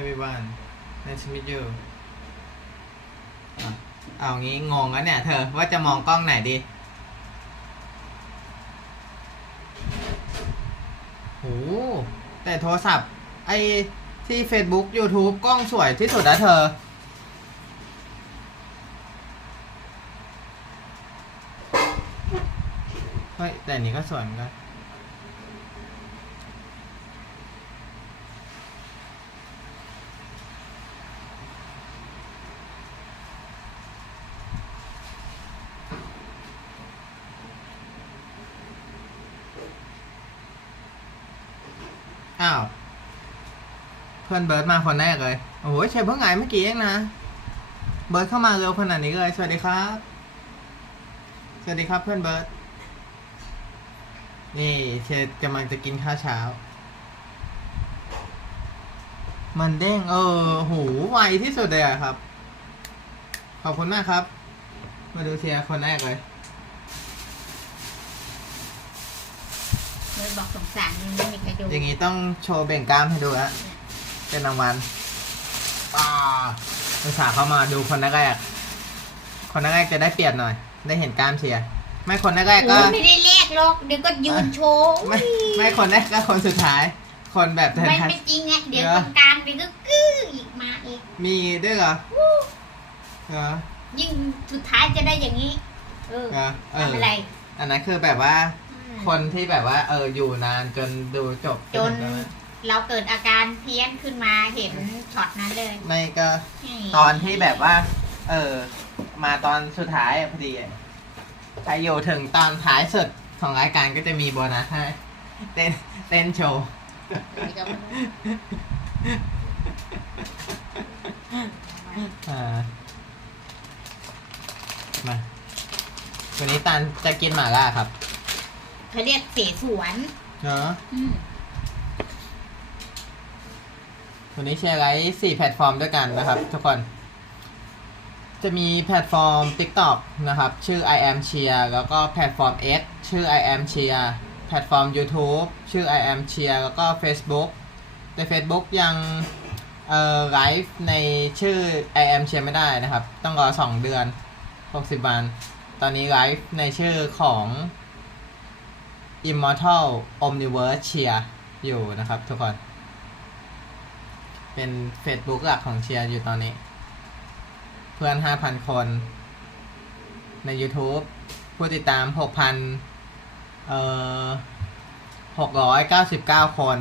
everyone nice to meet you เอางี้งงแล้วเนี่ยเธอว่าจะมองกล้องไหนดีโหแต่โทรศัพท์ไอ้ที่ Facebook YouTube กล้องสวยที่สุดนะเธอเฮ้ยแต่นี้ก็สวยเหมือนกันอ้าวเพื่อนเบิร์ดมาคนแรกเลยโอ้โหเชฟเพิ่งไงเมื่อกี้เองนะเบิร์ดเข้ามาเร็วขนาดนี้เลยสวัสดีครับสวัสดีครับเพื่อนเบิร์ดนี่เชฟกำลังจะกินข้าวเช้ามันเด้งโหไวที่สุดเลยอะครับขอบคุณมากครับมาดูเชียร์คนแรกเลยบอกสงสารยังไม่มีใครดูอย่างนี้ต้องโชว์เบ่งกล้ามให้ดูฮะเป็นรางวัลอุตส่าห์เข้ามาดูคนแรกจะได้เปรียบหน่อยได้เห็นกล้ามเชียร์ไม่คนแรกก็ไม่ได้เรียกหรอกเดี๋ยวก็ยืนโชว์ไม่คนแรกก็คนสุดท้ายคนแบบไม่จริงไงเดี๋ยวตรงกลางเดี๋ยวก็กื้ออีกมาอีกมีด้วยเหรอยิ่งสุดท้ายจะได้อย่างนี้อะไรอันนั้นคือแบบว่าคนที่แบบว่าอยู่นานจนดูจบจนเราเกิดอาการเพี้ยนขึ้นมาเห็นช็อตนั้นเลยไม่ก็ตอนที่แบบว่ามาตอนสุดท้ายพอดีใครอยู่ถึงตอนท้ายสุดของรายการก็จะมีโบนัสให้เต้นโชว์มาวันนี้ตาลจะกินหม่าล่าครับเขาเรียกเสฉวนเนาะวันนี้แชร์ไลฟ์4แพลตฟอร์มด้วยกันนะครับทุกคนจะมีแพลตฟอร์ม TikTok นะครับชื่อ I am cheer แล้วก็แพลตฟอร์ม S ชื่อ I am cheer แพลตฟอร์ม YouTube ชื่อ I am cheer แล้วก็ Facebook แต่ Facebook ยังไลฟ์ในชื่อ I am cheer ไม่ได้นะครับต้องรอ2 เดือน60 วันตอนนี้ไลฟ์ในชื่อของ Immortal Omniverse Cheer อยู่นะครับทุกคนเป็น Facebook หลักของเชียร์อยู่ตอนนี้เพื่อน 5,000 คนใน YouTube ผู้ติดตาม 6,699 คน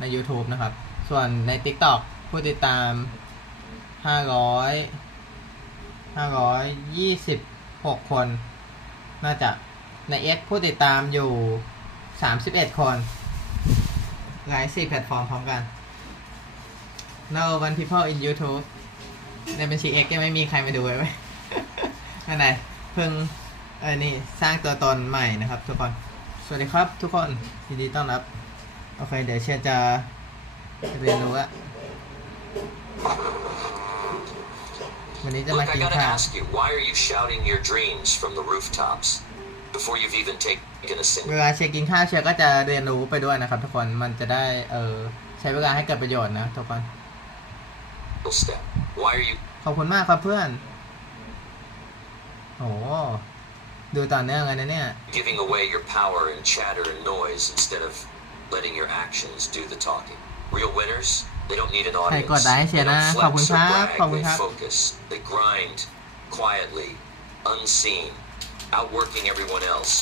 ใน YouTube นะครับส่วนใน TikTok ผู้ติดตาม526 คนน่าจะใน X ผู้ติดตามอยู่31 คนไลฟ์4แพลตฟอร์มพร้อมกัน No one people in YouTube ในบัญชี X ยังไม่มีใครมาดูไว้อันไหนเพิ่งนี่สร้างตัวตนใหม่นะครับทุกคนสวัสดีครับทุกคนยินดีต้อนรับโอเคเดี๋ยวเชียร์จะเรียนรู้อะวันนี้จะมากินข้าว Why are you shouting your dreams from the rooftops before you've even taken a single เวลาเชียร์กินข้าวเชียร์ก็จะเรียนรู้ไปด้วยนะครับทุกคนมันจะได้ใช้เวลาให้เกิดประโยชน์นะทุกคน step Why are you ขอบคุณมากครับเพื่อนโอ้ดูต่อเนื่องเลยนะเนี่ย giving away your power in chatter and noise instead of letting your actions do the talking real winners they don't need an audience they don't flex or brag they focus they grind quietly unseen outworking everyone else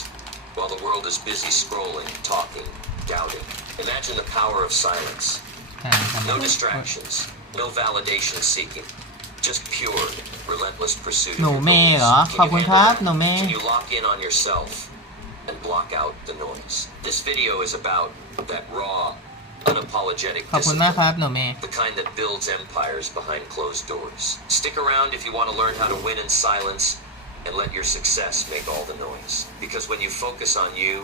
while the world is busy scrolling talking doubting imagine the power of silence no distractions no validation seeking just pure relentless pursuit หนูเมย์เหรอขอบคุณครับหนูเมย์ Can you lock in on yourself and block out the noise this video is about that raw unapologetic discipline the kind that builds empires behind closed doors stick around if you want to learn how to win in silence and let your success make all the noise because when you focus on you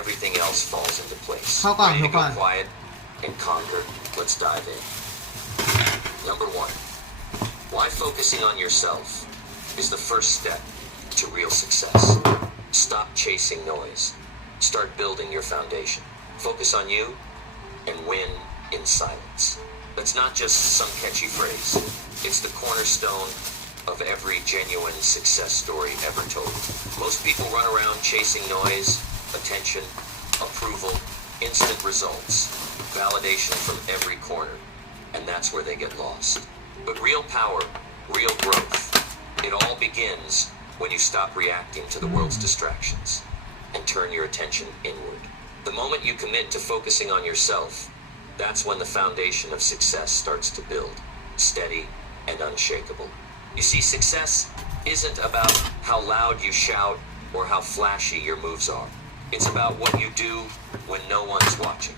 everything else falls into place ready to go quiet and conquer let's dive in number 1 Why focusing on yourself is the first step to real success. Stop chasing noise. Start building your foundation. Focus on you and win in silence. That's not just some catchy phrase. It's the cornerstone of every genuine success story ever told. Most people run around chasing noise, attention, approval, instant results, validation from every corner, and that's where they get lost. But real power, real growth, it all begins when you stop reacting to the world's distractions and turn your attention inward. The moment you commit to focusing on yourself, that's when the foundation of success starts to build, steady and unshakable. You see, success isn't about how loud you shout or how flashy your moves are. It's about what you do when no one's watching.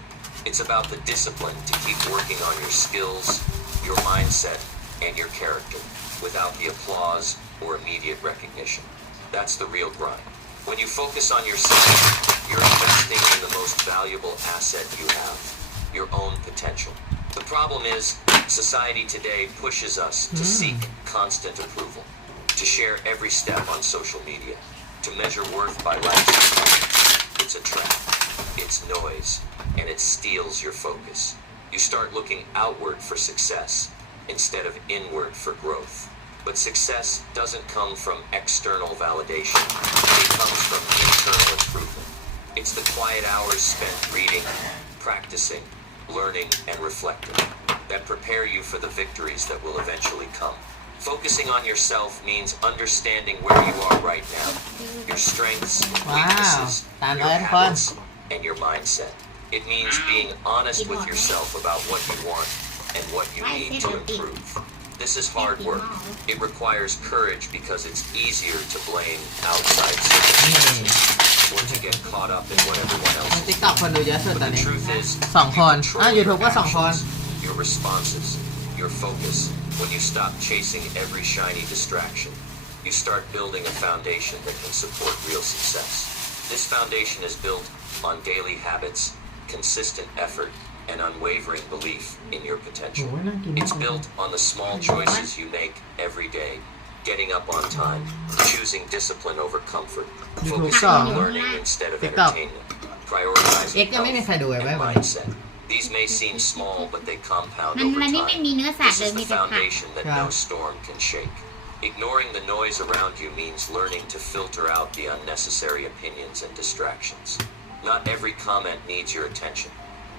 It's about the discipline to keep working on your skills, your mindset, and your character without the applause or immediate recognition. That's the real grind. When you focus on yourself, you're investing in the most valuable asset you have, your own potential. The problem is, society today pushes us to seek constant approval, to share every step on social media, to measure worth by likes and comments. It's a trap. It's noise, and it steals your focus. You start looking outward for success instead of inward for growth. But success doesn't come from external validation. It comes from internal improvement. It's the quiet hours spent reading, practicing, learning, and reflecting that prepare you for the victories that will eventually come. Focusing on yourself means understanding where you are right now, your strengths, weaknesses, your habits, and your mindset. It means being honest with yourself about what you want and what you need to improve. This is hard work. It requires courage because it's easier to blame outside circumstances or to get caught up in what everyone else is TikTok คนดูเยอะสุด doing. ตอ But น the นี้ truth is, 2 คน you control your YouTube ก็ 2 คน actions, your responses, your focus. When you stop chasing every shiny distraction, you start building a foundation that can support real success. This foundation is built on daily habits, consistent effort, and unwavering belief in your potential. It's built on the small choices you make every day, getting up on time, choosing discipline over comfort, focusing on learning instead of entertainment, prioritizing X ยังไม่มีใครดู health ไว้ and วันนี้ mindset. These may seem small, but they compound มัน over นี่ไม่ time. มีเนื้อสัต This ว์เลย is มี the แต่ผัก foundation that no storm can shake. Ignoring the noise around you means learning to filter out the unnecessary opinions and distractions. Not every comment needs your attention.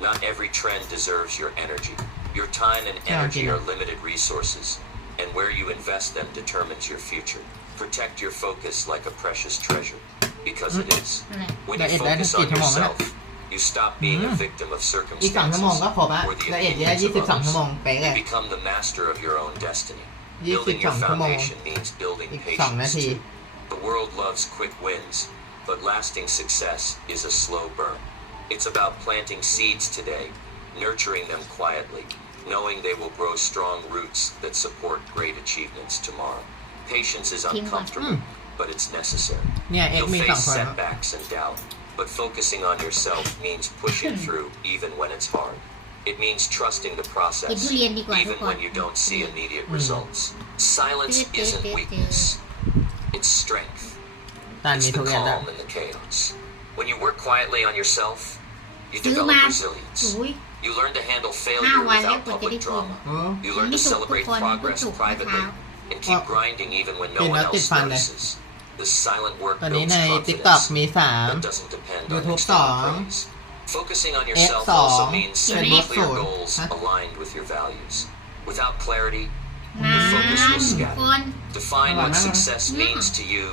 Not every trend deserves your energy. Your time and energy are limited resources, and where you invest them determines your future. Protect your focus like a precious treasure, because it is. When you focus on yourself, you stop being a victim of อีก 2 ชั่วโมง circumstances ก็ครบแล้ว or the ละเอียดเยอะ opinions of 22 ชั่วโมง others. เป๊ะเลย You become the master of your own destiny. Building your 22 ชั่วโมง foundation means building อีก 2 นา patience ที too. The world loves quick wins, but lasting success is a slow burn. It's about planting seeds today, nurturing them quietly, knowing they will grow strong roots that support great achievements tomorrow. Patience is uncomfortable, but it's necessary. เนี่ย X You'll มี face 2 คน setbacks and doubt, but focusing on yourself means pushing through even when it's hard. It means trusting the กิน process, ทุเรียนดีกว่าทุก even คน when you don't see immediate results. Silence isn't weakness, it's strength. ตาน It's มี the ทุเรียนด้วย calm in the chaos. When you work quietly on yourself, you ซื้อ develop มา resilience. อุ้ย You learn to handle 5 failure วันแล้ว without กว่าจะได้ public กิน drama. โอ้ You learn to ไม่สุกทุก celebrate คน progress ไม่สุก privately นะคะ and keep grinding even when no กิน one แล้วติด else ฟันเลย notices. This silent work ตอนนี้ builds ใน TikTok confidence มี that doesn't depend on YouTube external 2 praise. Focusing on yourself X2 also means setting Facebook clear 0 goals ฮะ aligned with your values. Without clarity, นาน the focus will ทุก scatter. คน Define what Wala. success means to you,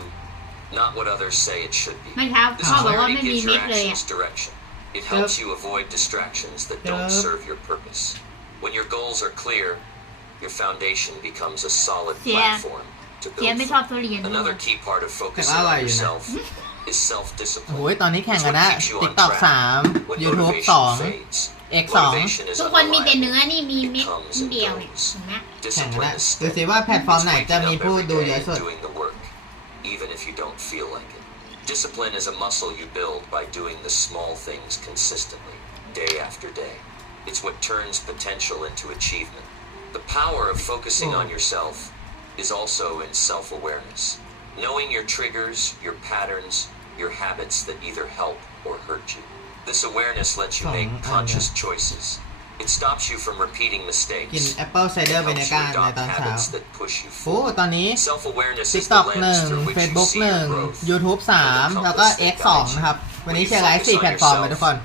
not what others say it should be. เมื่อเช้า This พ่อบอกว่า clarity ไม่มี gives เม็ your ดเลย actions direction. It helps you avoid distractions that don't Yup. serve your purpose. When your goals are clear, your foundation becomes a solid Yeah. platform to เจีย build ไม่ชอบ from. ทุเรียนด้วย Another key part of focusing Pero on alay yun, yourself is โอ้ย self-discipline. ตอนนี้แข่ง It's กัน what นะ keeps you on TikTok track 3 when YouTube motivation 2 fades. X 2 Motivation is ทุกคนมีแต่ unreliable. เนื้อนี่มีเม็ด It comes เดียว and เนี่ย goes. เห็นไหม แข่งกัน Discipline นะ is ดูสิ steady. ว่าแพลตฟอร์ม It's ไหนจะ waking มี up ผู้ every ดูเยอะ day สุด doing the work, even if you don't feel like it. Discipline is a muscle you build by doing the small things consistently, day after day. It's what turns potential into achievement. The power of focusing on yourself is also in self-awareness. Knowing your triggers, your patterns, your habits that either help or hurt you. This awareness lets you make conscious choices, It stops you from repeating กิน mistakes. แอปเปิลไซเดอ It ร์เว helps เน you ก้าใน adopt ตอนเช้า habits that push you โอ้ forward. ตอนนี้ Self-awareness is the TikTok lens 1 through which you Facebook see your 1 growth. YouTube 3 แล้วก็ X 2 นะครับ วันนี้แชร์ไลฟ์4แพลตฟอร์มไปทุกคน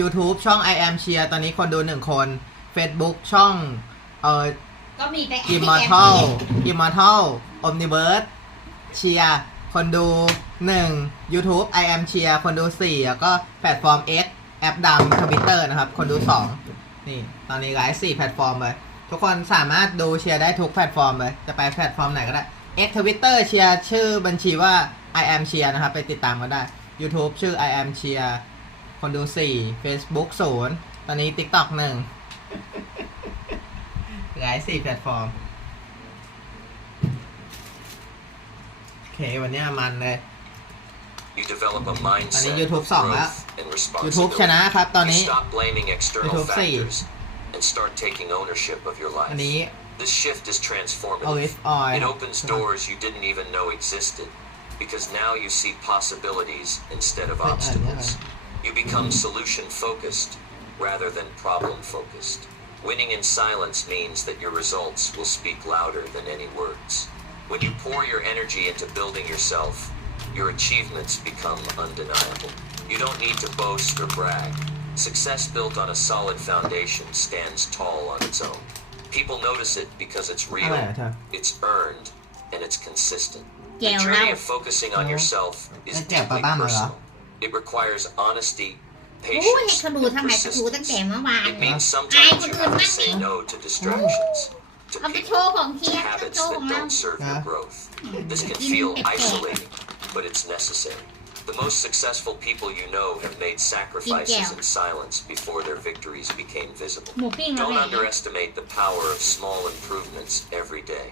YouTube ช่อง I am Cheer ตอนนี้คนดู1คน Facebook ช่องก็มีแต่ Immortal Omniverse Cheer คนดู1 YouTube I am Cheer คนดู4แล้วก็แพลตฟอร์ม X แอปดำ Twitter นะครับ คนดู2นี่ตอนนี้ไลฟ์4แพลตฟอร์มเลยทุกคนสามารถดูเชียร์ได้ทุกแพลตฟอร์มเลยจะไปแพลตฟอร์มไหนก็ได้ X Twitter เชียร์ชื่อบัญชีว่า I am Cheer นะครับไปติดตามกันได้ YouTube ชื่อ I am Cheer คนดู4 Facebook 0ตอนนี้ TikTok 1ไลฟ์4แพลตฟอร์มโอเควันนี้มันเลย You develop a ตอนนี้ mindset YouTube of 2 แล้ว growth and YouTube ช responsibility. นะครับตอน You นี้ stop blaming external YouTube 4 factors and start taking ownership of your อัน life. นี้ This shift is transformative. Olive Oil It opens doors you didn't even know existed because now you see possibilities instead of obstacles. You become solution focused rather than problem focused. Winning in silence means that your results will speak louder than any words. When you pour your energy into building yourself, your achievements become undeniable. You don't need to boast or brag. Success built on a solid foundation stands tall on its own. People notice it because it's อะไร real, อะเธอ it's earned, and it's consistent. แก้ The วเหล้า journey of focusing on yourself is แล้วแก้ว deeply ป้าๆมาเหรอ personal. It requires honesty, โอ้ยให้ patience, เขาดู and ทำไมเขาดูตั้งแต่ persistence. เมื่อวาน It means อาย sometimes คน you อื่น have บ้า to ง say นี่ no to distractions, to เอาไปโช people, ว์ของเทีย to นเอา habits โชว์ข that องเรา don't serve your growth. This can feel isolating, but it's necessary. The most successful people you know have made sacrifices in silence before their victories became visible. หมูปิ้งมา Don't แม่ underestimate the power of small improvements every day.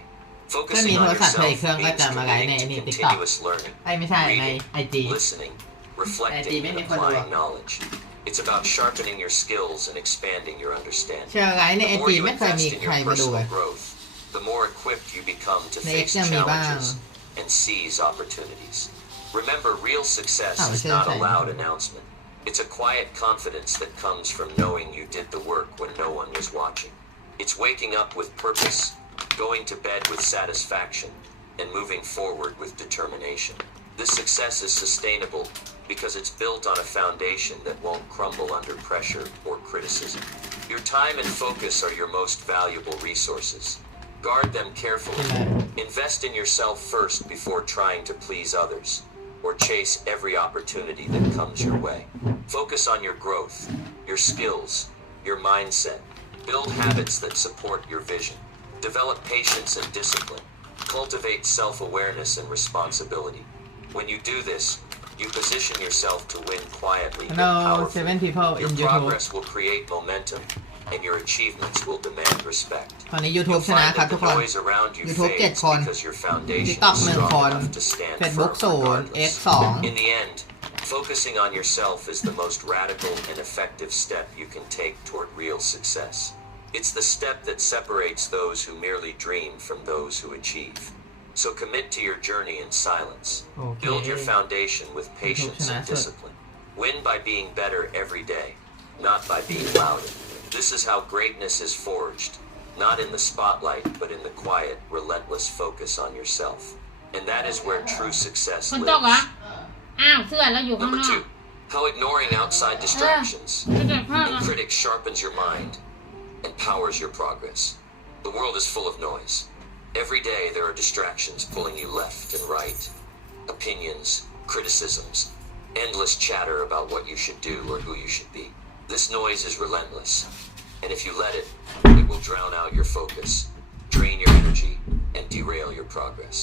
ก็มี Focusing โท on รศัพท์เธออีก yourself เครื่องก็ means จะมาไลฟ์ใน committing นี่ to TikTok continuous learning, ไอ้ไม่ใช่ใน reading, IG listening, ใน IG reflecting, ไม่ and มีคนดู applying knowledge. It's about sharpening your skills and expanding your understanding. เชียร์ไลฟ์ใน The IG more you ไม่เคย invest มี in ใคร your มาดูเลย personal growth, the more equipped you become to ใน face X ยังมีบ้าง challenges and seize opportunities. Remember, real success Oh, is it's not a insane. loud announcement. It's a quiet confidence that comes from knowing you did the work when no one was watching. It's waking up with purpose, going to bed with satisfaction, and moving forward with determination. This success is sustainable because it's built on a foundation that won't crumble under pressure or criticism. Your time and focus are your most valuable resources. Guard them carefully. Invest in yourself first before trying to please others, or chase every opportunity that comes your way. Focus on your growth, your skills, your mindset. Build habits that support your vision. Develop patience and discipline. Cultivate self-awareness and responsibility. When you do this, you position yourself to win quietly and Hello, powerfully. 7 people Your in YouTube progress will create momentum, and your achievements will demand respect. ตอนนี้ YouTube You'll ชนะ find ครับ that ทุก the คน noise around you YouTube fades 7 คน because your foundation TikTok is 1 strong คน enough to stand Facebook firm 0 regardless. X 2 In the end, focusing on yourself is the most radical and effective step you can take toward real success. It's the step that separates those who merely dream from those who achieve. So commit to your journey in silence. Okay. Build your foundation with patience and YouTube ชนะ discipline. Win by being better every day, not by being louder. This is how greatness is forged, not in the spotlight, but in the quiet, relentless focus on yourself. And that is where true success คนตกเหรอ lives. อ้าวเสื้อแล้วอยู่ข้าง Number นอก 2, how ignoring outside distractions จะเด็กมาก and critics sharpens your mind and powers your progress. The world is full of noise. Every day there are distractions pulling you left and right. Opinions, criticisms, endless chatter about what you should do or who you should be. This noise is relentless, and if you let it, it will drown out your focus, drain your energy, and derail your progress.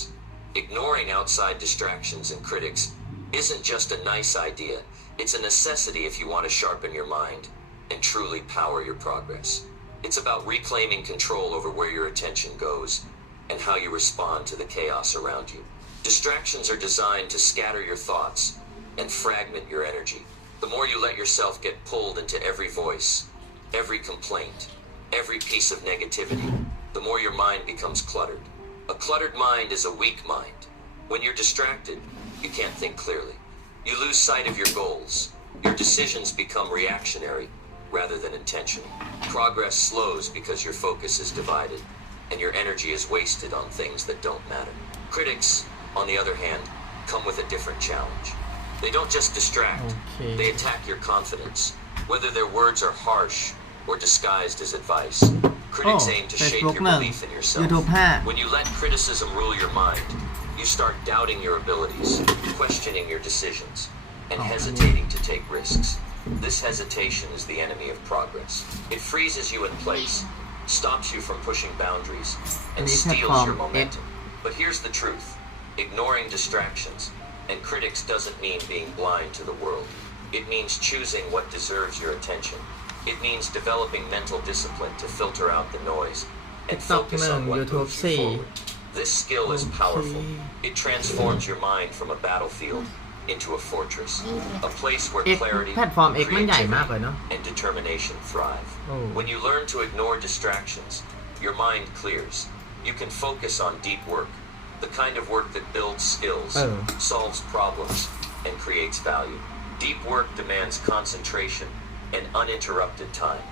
Ignoring outside distractions and critics isn't just a nice idea, it's a necessity if you want to sharpen your mind and truly power your progress. It's about reclaiming control over where your attention goes and how you respond to the chaos around you. Distractions are designed to scatter your thoughts and fragment your energy. The more you let yourself get pulled into every voice, every complaint, every piece of negativity, the more your mind becomes cluttered. A cluttered mind is a weak mind. When you're distracted, you can't think clearly. You lose sight of your goals. Your decisions become reactionary, rather than intentional. Progress slows because your focus is divided, and your energy is wasted on things that don't matter. Critics, on the other hand, come with a different challenge. They don't just distract, Okay. they attack your confidence, whether their words are harsh or disguised as advice. Critics aim to shake Facebook your หนึ่ง belief in yourself. YouTube 5 When you let criticism rule your mind, you start doubting your abilities, questioning your decisions, and hesitating to take risks. This hesitation is the enemy of progress. It freezes you in place, stops you from pushing boundaries, and Any steals your platform, momentum. But here's the truth. Ignoring distractions and critics doesn't mean being blind to the world. It means choosing what deserves your attention. It means developing mental discipline to filter out the noise and TikTok focus 1 on what YouTube moves you 4 forward. This skill is powerful. It transforms your mind from a battlefield into a fortress, a place where X clarity, แพลตฟอร์ม X มันใหญ่มากเลยเนาะ and determination thrive. Oh. When you learn to ignore distractions, your mind clears. You can focus on deep work, the kind of work that builds skills, solves problems, and creates value. Deep work demands concentration and uninterrupted time.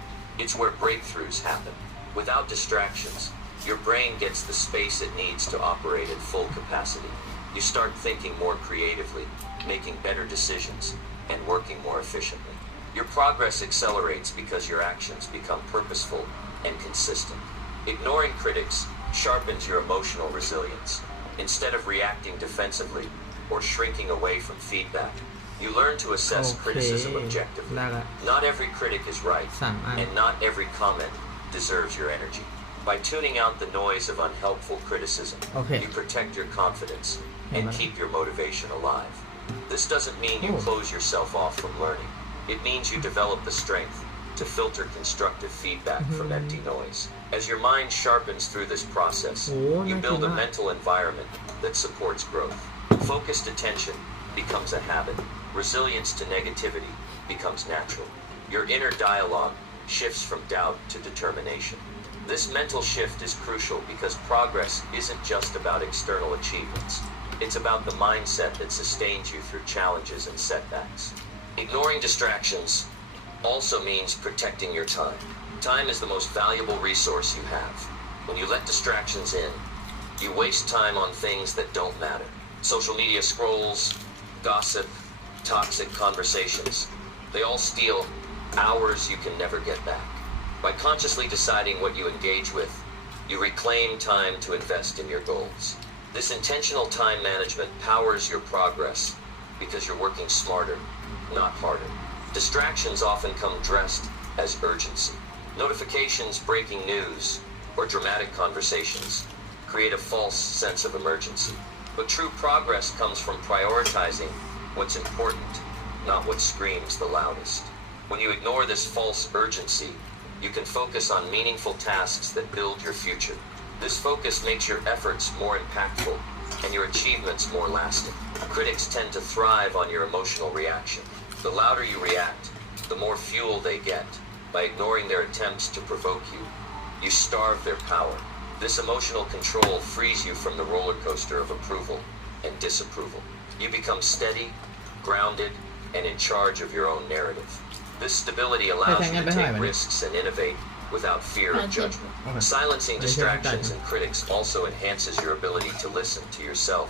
It's where breakthroughs happen. Without distractions, your brain gets the space it needs to operate at full capacity. You start thinking more creatively, making better decisions, and working more efficiently. Your progress accelerates because your actions become purposeful and consistent. Ignoring critics sharpens your emotional resilience. Instead of reacting defensively or shrinking away from feedback, you learn to assess criticism objectively. ได้ละ Not every critic is right, สั่งอ่าน and not every comment deserves your energy. By tuning out the noise of unhelpful criticism, Okay. you protect your confidence and Yeah. keep your motivation alive. This doesn't mean you Oh. close yourself off from learning. It means you develop the strength to filter constructive feedback from empty noise. As your mind sharpens through this process, Oh, you build a น่ากินมาก mental environment that supports growth. Focused attention becomes a habit. Resilience to negativity becomes natural. Your inner dialogue shifts from doubt to determination. This mental shift is crucial because progress isn't just about external achievements. It's about the mindset that sustains you through challenges and setbacks. Ignoring distractions also means protecting your time. Time is the most valuable resource you have. When you let distractions in, you waste time on things that don't matter. Social media scrolls, gossip, toxic conversations. They all steal hours you can never get back. By consciously deciding what you engage with, you reclaim time to invest in your goals. This intentional time management powers your progress because you're working smarter, not harder. Distractions often come dressed as urgency. Notifications, breaking news, or dramatic conversations create a false sense of emergency. But true progress comes from prioritizing what's important, not what screams the loudest. When you ignore this false urgency, you can focus on meaningful tasks that build your future. This focus makes your efforts more impactful and your achievements more lasting. Critics tend to thrive on your emotional reaction. The louder you react, the more fuel they get. By ignoring their attempts to provoke you, you starve their power. This emotional control frees you from the roller coaster of approval and disapproval. You become steady, grounded, and in charge of your own narrative. This stability allows you to take risks and innovate without fear of judgment. Silencing distractions and critics also enhances your ability to listen to yourself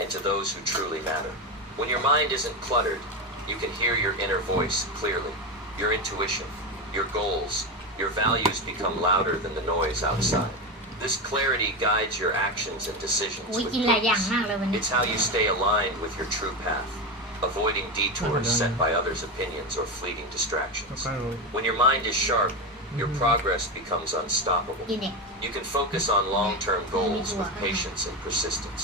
and to those who truly matter. When your mind isn't cluttered, you can hear your inner voice clearly. Your intuition, your goals, your values become louder than the noise outside. This clarity guides your actions and decisions อุ้ย with กินหลายอย่าง purpose. มากเลยวันนี้ It's how you stay aligned with your true path, avoiding detours set by others' opinions or fleeting แล้ว distractions. ก็รู้ When your mind is sharp, your progress becomes unstoppable. กินเนี่ย You can focus on long-term goals with patience and persistence.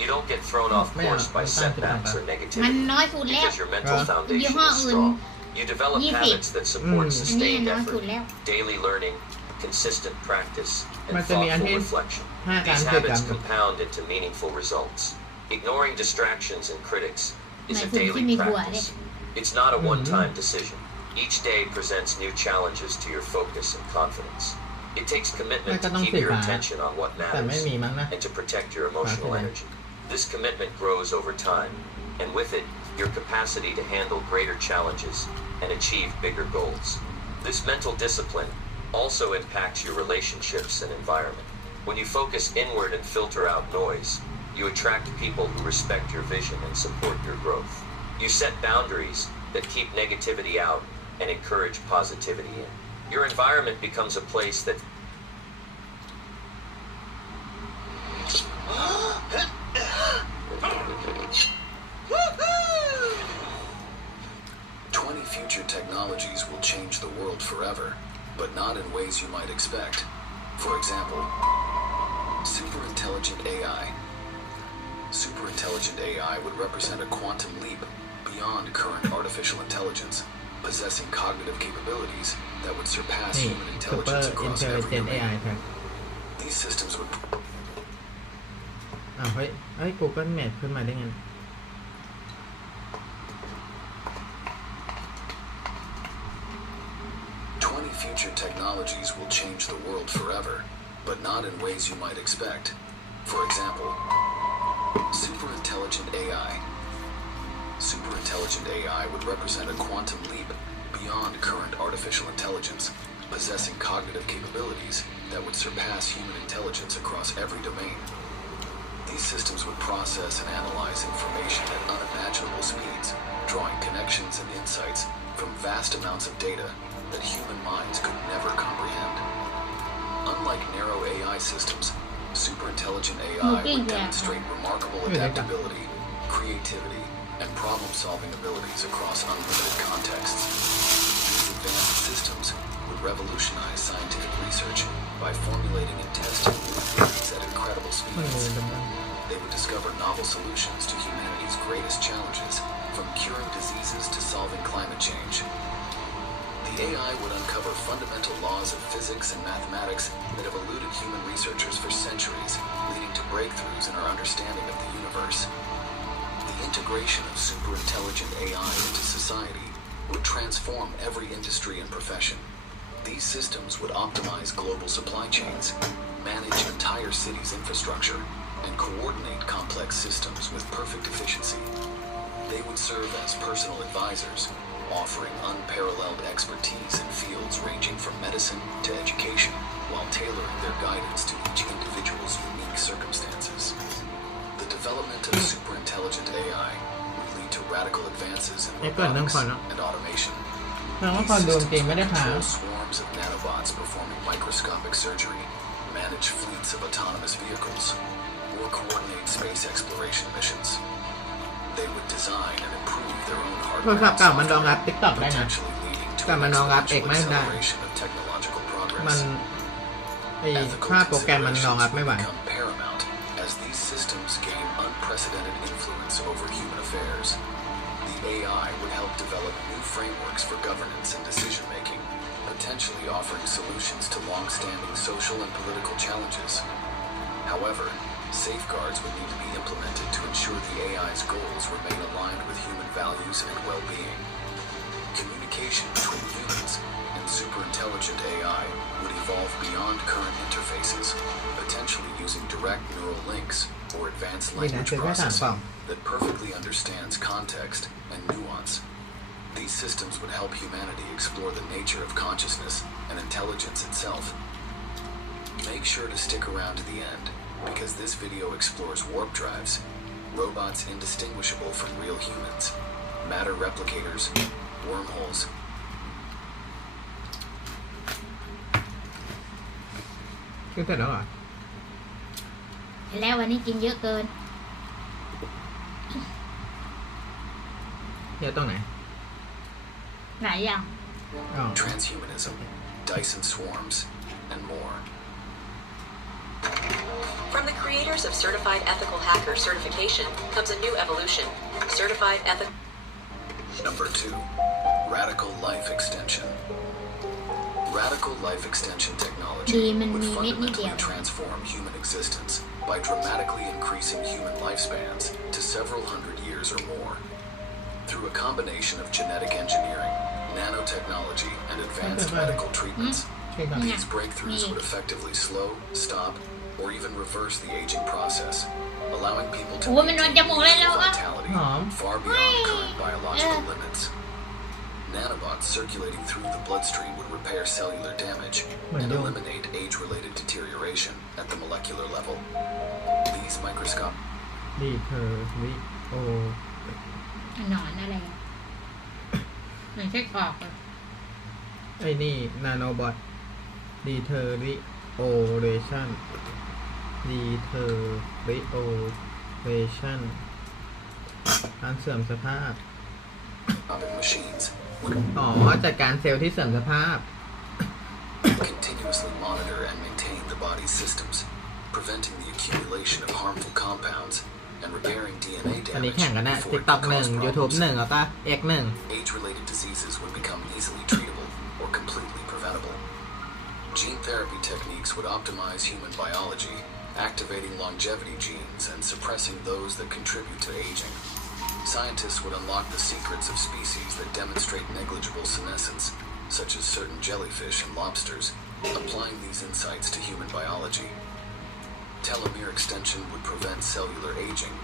You don't get thrown off course by setbacks or มัน negativity น้อยสุดแล้ว because your mental foundation ยี่ห้อ is อื่น strong. You develop 20 habits that support อันนี้ sustained น้อยสุด effort, แล้ว daily learning, consistent practice, and มันจะมีอัน thoughtful ที่ reflection. 5 การ These เกิดกั habits น compound into meaningful results. Ignoring distractions and critics is a หมายถึงที่ daily มีหัวเนี่ย practice. It's not a one-time decision. Each day presents new challenges to your focus and confidence. It takes มัน commitment ก็ to ต้อง keep สี your ฟ้า attention on what แต่ไม่ matters มีมั้งนะ and to protect your emotional Okay. energy. This commitment grows over time, and with it, your capacity to handle greater challenges and achieve bigger goals. This mental discipline also impacts your relationships and environment. When you focus inward and filter out noise, you attract people who respect your vision and support your growth. You set boundaries that keep negativity out and encourage positivity in. Your environment becomes a place that 20 future technologies will change the world forever, but not in ways you might expect. For example, superintelligent AI. Superintelligent AI would represent a quantum leap beyond current artificial intelligence, possessing cognitive capabilities that would surpass นี่ human Super intelligence across every Intelligent domain. AI ครับ These systems would อ้าวเฮ้ย Google Map ขึ้นมาได้ไง 20 future technologies will change the world forever, but not in ways you might expect. For example, superintelligent AI. Superintelligent AI would represent a quantum leap beyond current artificial intelligence, possessing cognitive capabilities that would surpass human intelligence across every domain. These systems would process and analyze information at unimaginable speeds, drawing connections and insights from vast amounts of data that human minds could never comprehend. Unlike narrow AI systems, superintelligent AI would demonstrate remarkable adaptability, creativity, and problem-solving abilities across unlimited contexts. These advanced systems would revolutionize scientific research by formulating and testing new theories at incredible มันเลย speeds. ดำ They would discover novel solutions to humanity's greatest challenges, from curing diseases to solving climate change. The AI would uncover fundamental laws of physics and mathematics that have eluded human researchers for centuries, leading to breakthroughs in our understanding of the universe. The integration of superintelligent AI into society would transform every industry and profession. These systems would optimize global supply chains, manage entire cities' infrastructure, and coordinate complex systems with perfect efficiency. They would serve as personal advisors, offering unparalleled expertise in fields ranging from medicine to education, while tailoring their guidance to each individual's unique circumstances. The development of superintelligent AI would lead to radical advances in robotics and automation. แปลว่าพอ These โดน systems ตี would ไม่ได้หา control swarms of nanobots performing microscopic surgery, manage fleets of autonomous vehicles, or coordinate space exploration missions. They would design and improve their own โทร hardware ศัพท์ and เก่ามันรอง software, รับ TikTok ได้นะ potentially leading to แต่ an มันรองรับ X exponential ไม่ได้ acceleration of technological มัน progress. ไอ้ Ethical ค่าโปรแกรมมันรองรับ considerations ไม่ไหว would become paramount as these systems gain unprecedented influence over human affairs. The AI would help develop new frameworks for governance and decision-making, potentially offering solutions to long-standing social and political challenges. However, safeguards would need to be implemented to ensure the AI's goals remain aligned with human values and well-being. Communication between humans and superintelligent AI would evolve beyond current interfaces, potentially using direct neural links or advanced นี่นะ language เจอแค่3 กล่อง processing that perfectly understands context and nuance. These systems would help humanity explore the nature of consciousness and intelligence itself. Make sure to stick around to the end, because this video explores warp drives, robots indistinguishable from real humans, matter replicators, wormholes, คือเสร็จแล้วเหรอ แล้ววันนี้กินเยอะเกิน เดี๋ยวตรงไหน หลายอย่าง อ๋อ transhumanism, Dyson swarms, and more. From the creators of Certified Ethical Hacker certification comes a new evolution. Certified Ethical. Number 2. Radical life extension. Radical life extension technology Demon would me, fundamentally media. transform human existence by dramatically increasing human lifespans to several hundred years or more. Through a combination of genetic engineering, nanotechnology, and advanced medical treatments, ใช่ครับ these breakthroughs would effectively slow, stop, or even reverse the aging process, allowing people to โอ้ยมันนอนจมูกเลยแล้ว maintain อ่ะ vitality หอม far beyond current biological limits. Nanobots circulating through the bloodstream would repair cellular damage and eliminate age-related deterioration at the molecular level. These microscopic ดีเทอร์วิโอ หนอนอะไรอะเหมือนเช็คออกเลย ไอ้นี่นาโนบอทดีเทอริโอเรชันดีเทอริโอเรชันการเสื่อมสภาพ machines อ๋อจัดการเซลล์ที่เสื่อมสภาพ continuously monitor and maintain the body's systems, preventing the accumulation of harmful compounds and repairing DNA อันนี้ damage แข่งกันนะ before it TikTok could cause 1 YouTube problems. 1 แล้วก็ X 1 Age-related diseases would become easily treatable or completely preventable. Gene therapy techniques would optimize human biology, activating longevity genes and suppressing those that contribute to aging. Scientists would unlock the secrets of species that demonstrate negligible senescence, such as certain jellyfish and lobsters, applying these insights to human biology. Telomere extension would prevent cellular aging,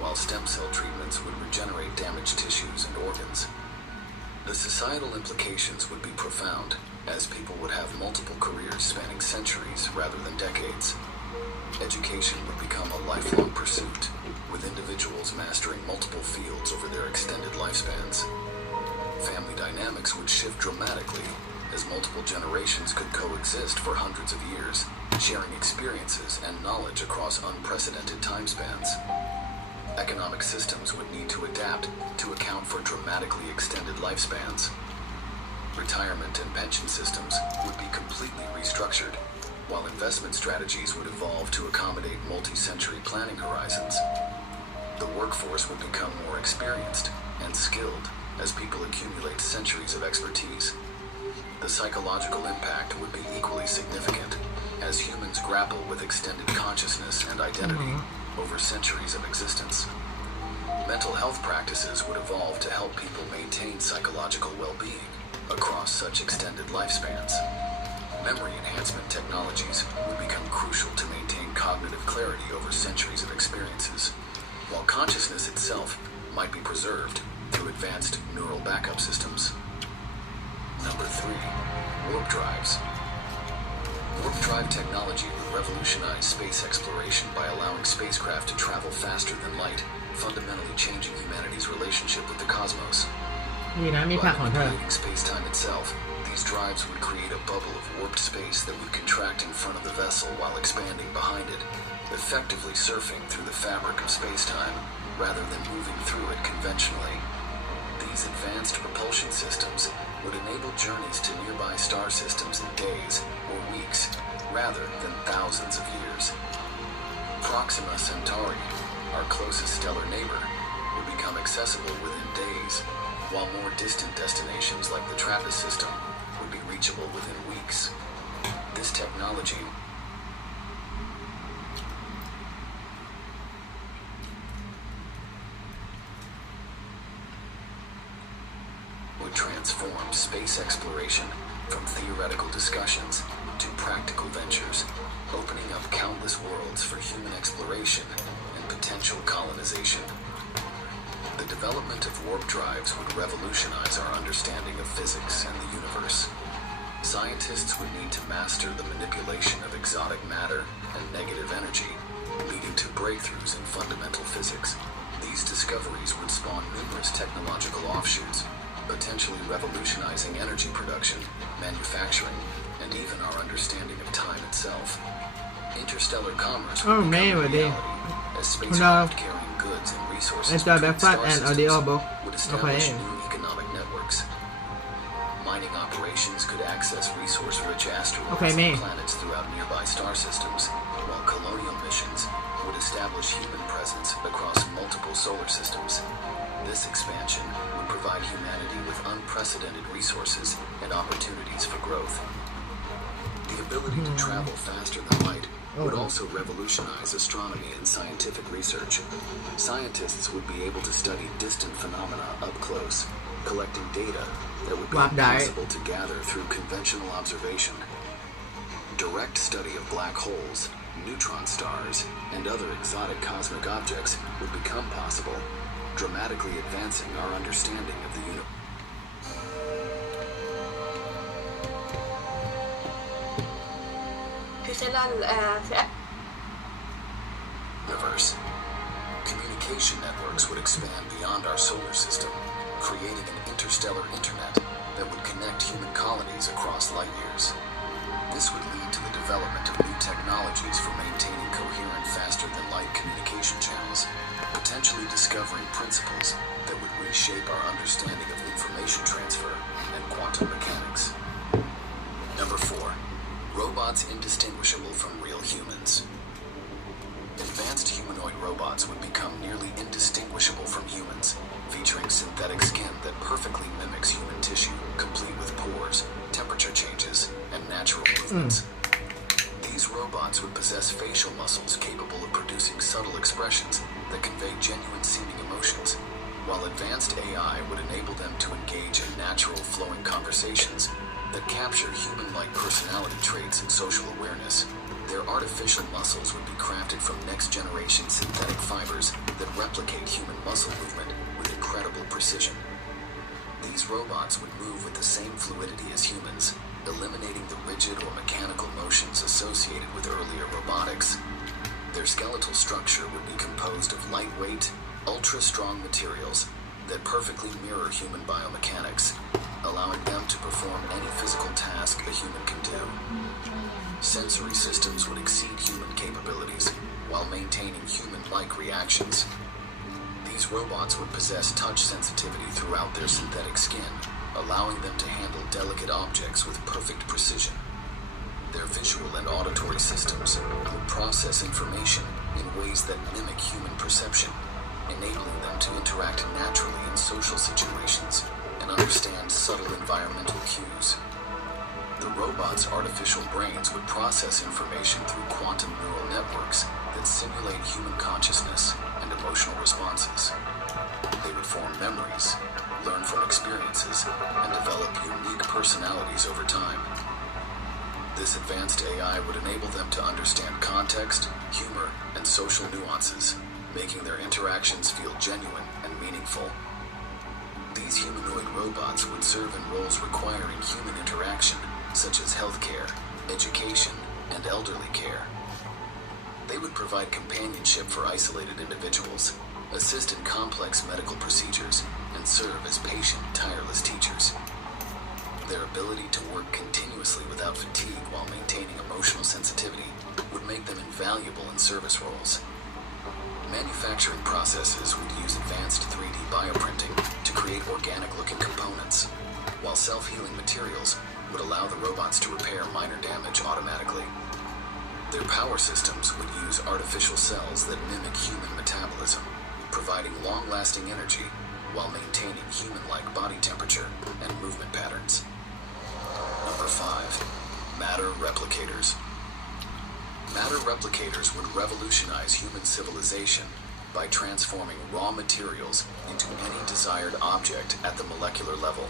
while stem cell treatments would regenerate damaged tissues and organs. The societal implications would be profound, as people would have multiple careers spanning centuries rather than decades. Education would become a lifelong pursuit, with individuals mastering multiple fields over their extended lifespans. Family dynamics would shift dramatically, as multiple generations could coexist for hundreds of years, sharing experiences and knowledge across unprecedented time spans. Economic systems would need to adapt to account for dramatically extended lifespans. Retirement and pension systems would be completely restructured, while investment strategies would evolve to accommodate multi-century planning horizons. The workforce would become more experienced and skilled as people accumulate centuries of expertise. The psychological impact would be equally significant, as humans grapple with extended consciousness and identity over centuries of existence. Mental health practices would evolve to help people maintain psychological well-being across such extended lifespans. Memory enhancement technologies would become crucial to maintain cognitive clarity over centuries of experiences, while consciousness itself might be preserved through advanced neural backup systems. Number 3. Warp drives. Warp drive technology would revolutionize space exploration by allowing spacecraft to travel faster than light, fundamentally changing humanity's relationship with the cosmos. ดีนะมีผัก By ของเธอ manipulating space-time itself, these drives would create a bubble of warped space that would contract in front of the vessel while expanding behind it, effectively surfing through the fabric of space-time rather than moving through it conventionally. These advanced propulsion systems would enable journeys to nearby star systems in days or weeks rather than thousands of years. Proxima Centauri, our closest stellar neighbor, would become accessible within days, while more distant destinations like the TRAPPIST system would be reachable within weeks. This technology would transform space exploration from theoretical discussions to practical ventures, opening up countless worlds for human exploration and potential colonization. The development of warp drives would revolutionize our understanding of physics and the universe. Scientists would need to master the manipulation of exotic matter and negative energy, leading to breakthroughs in fundamental physics. These discoveries would spawn numerous technological offshoots, potentially revolutionizing energy production, manufacturing, and even our understanding of time itself. Interstellar commerce would become a reality, as spacecraft carrying goods and resources Enjoy between breakfast star and audio systems book. would establish Okay. new economic networks. Mining operations could access resource-rich asteroids Okay, me. and planets throughout nearby star systems, while colonial missions would establish human presence across multiple solar systems. This expansion would provide humanity with unprecedented resources and opportunities for growth. The ability to travel faster than light would also revolutionize astronomy and scientific research. Scientists would be able to study distant phenomena up close, collecting data that would be Warp drive. impossible to gather through conventional observation. Direct study of black holes, neutron stars, and other exotic cosmic objects would become possible, dramatically advancing our understanding of the universe. خلال في universe. Communication networks would expand beyond our solar system, creating an interstellar internet that would connect human colonies across light years. This would lead to the development of new technologies for maintaining coherent, faster-than-light communication channels, potentially discovering principles that would reshape our understanding of information transfer and quantum mechanics. Number 4. Robots indistinguishable from real humans. Advanced humanoid robots would become nearly indistinguishable from humans, featuring synthetic skin that perfectly mimics human tissue, complete with pores, temperature changes, and natural movements. These robots would possess facial muscles capable of producing subtle expressions that convey genuine-seeming emotions, while advanced AI would enable them to engage in natural, flowing conversations that capture human-like personality traits and social awareness. Their artificial muscles would be crafted from next-generation synthetic fibers that replicate human muscle movement with incredible precision. These robots would move with the same fluidity as humans, eliminating the rigid or mechanical motions associated with earlier robotics. Their skeletal structure would be composed of lightweight, ultra-strong materials that perfectly mirror human biomechanics, allowing them to perform any physical task a human can do. Sensory systems would exceed human capabilities while maintaining human-like reactions. These robots would possess touch sensitivity throughout their synthetic skin, allowing them to handle delicate objects with perfect precision. Their visual and auditory systems would process information in ways that mimic human perception, enabling them to interact naturally in social situations and understand subtle environmental cues. The robot's artificial brains would process information through quantum neural networks that simulate human consciousness and emotional responses. They would form memories, learn from experiences, and develop unique personalities over time. This advanced AI would enable them to understand context, humor, and social nuances, making their interactions feel genuine and meaningful. These humanoid robots would serve in roles requiring human interaction, such as healthcare, education, and elderly care. They would provide companionship for isolated individuals, assist in complex medical procedures, and serve as patient, tireless teachers. Their ability to work continuously without fatigue while maintaining emotional sensitivity would make them invaluable in service roles. Manufacturing processes would use advanced 3D bioprinting to create organic-looking components, while self-healing materials would allow the robots to repair minor damage automatically. Their power systems would use artificial cells that mimic human metabolism, providing long-lasting energy while maintaining human-like body temperature and movement patterns. Number 5. Matter replicators. Matter replicators would revolutionize human civilization by transforming raw materials into any desired object at the molecular level.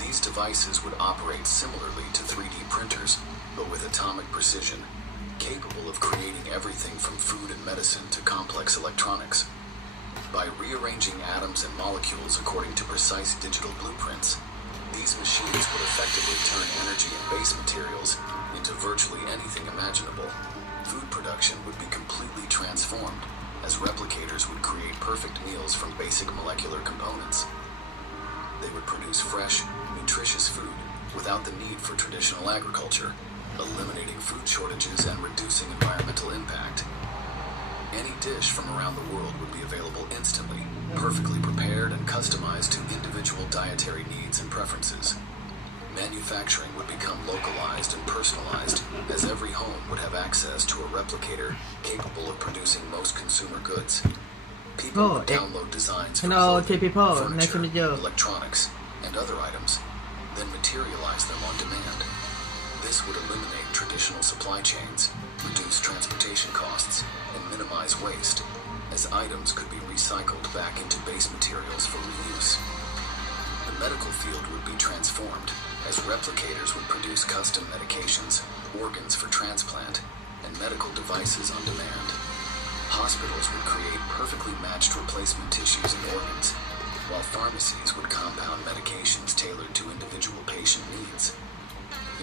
These devices would operate similarly to 3D printers, but with atomic precision, capable of creating everything from food and medicine to complex electronics. By rearranging atoms and molecules according to precise digital blueprints, these machines would effectively turn energy and base materials into virtually anything imaginable. Food production would be completely transformed, as replicators would create perfect meals from basic molecular components. They would produce fresh, nutritious food without the need for traditional agriculture, eliminating food shortages and reducing environmental impact. Any dish from around the world would be available instantly, perfectly prepared and customized to individual dietary needs and preferences. Manufacturing would become localized and personalized, as every home would have access to a replicator capable of producing most consumer goods. People would download designs for Hello, clothing, people. Nice to furniture, meet you. electronics, and other items, then materialize them on demand. This would eliminate traditional supply chains, reduce transportation costs, and minimize waste, as items could be recycled back into base materials for reuse. The medical field would be transformed, as replicators would produce custom medications, organs for transplant, and medical devices on demand. Hospitals would create perfectly matched replacement tissues and organs, while pharmacies would compound medications tailored to individual patient needs.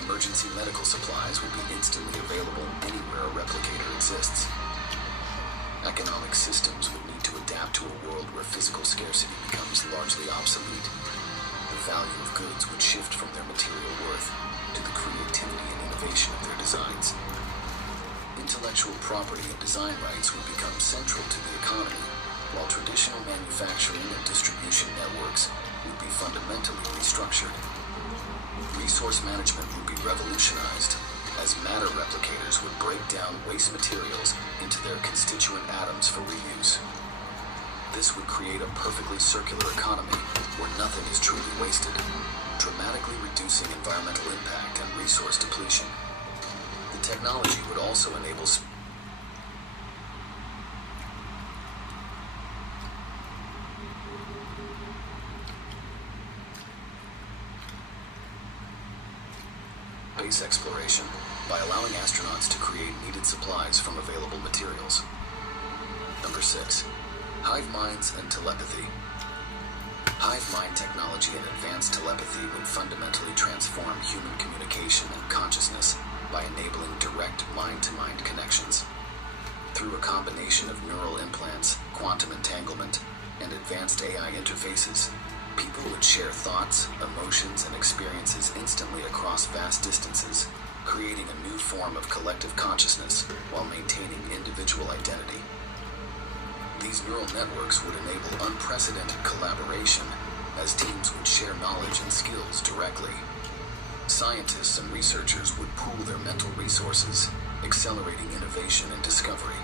Emergency medical supplies would be instantly available anywhere a replicator exists. Economic systems would need to adapt to a world where physical scarcity becomes largely obsolete. The value of goods would shift from their material worth to the creativity and innovation of their designs. Intellectual property and design rights would become central to the economy, while traditional manufacturing and distribution networks would be fundamentally restructured. Resource management would be revolutionized, as matter replicators would break down waste materials into their constituent atoms for reuse. This would create a perfectly circular economy where nothing is truly wasted, dramatically reducing environmental impact and resource depletion. The technology would also enable space exploration by allowing astronauts to create needed supplies from available materials. Number 6. Hive minds and telepathy. Hive mind technology and advanced telepathy would fundamentally transform human communication and consciousness by enabling direct mind-to-mind connections. Through a combination of neural implants, quantum entanglement, and advanced AI interfaces, people would share thoughts, emotions, and experiences instantly across vast distances, creating a new form of collective consciousness while maintaining individual identity. These neural networks would enable unprecedented collaboration as teams would share knowledge and skills directly. Scientists and researchers would pool their mental resources, accelerating innovation and discovery.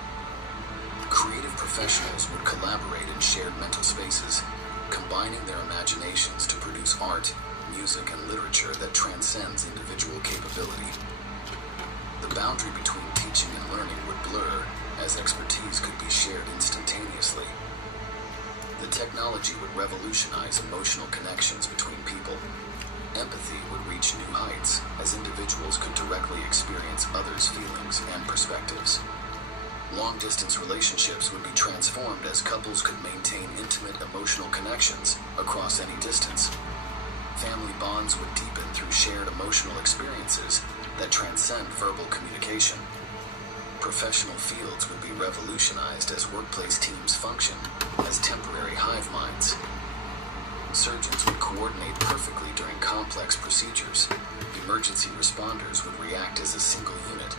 Creative professionals would collaborate in shared mental spaces, combining their imaginations to produce art, music, and literature that transcends individual capability. The boundary between teaching and learning would blur, as expertise could be shared instantaneously. The technology would revolutionize emotional connections between people. Empathy would reach new heights, as individuals could directly experience others' feelings and perspectives. Long-distance relationships would be transformed as couples could maintain intimate emotional connections across any distance. Family bonds would deepen through shared emotional experiences that transcend verbal communication. Professional fields would be revolutionized as workplace teams function as temporary hive minds. Surgeons would coordinate perfectly during complex procedures. Emergency responders would react as a single unit,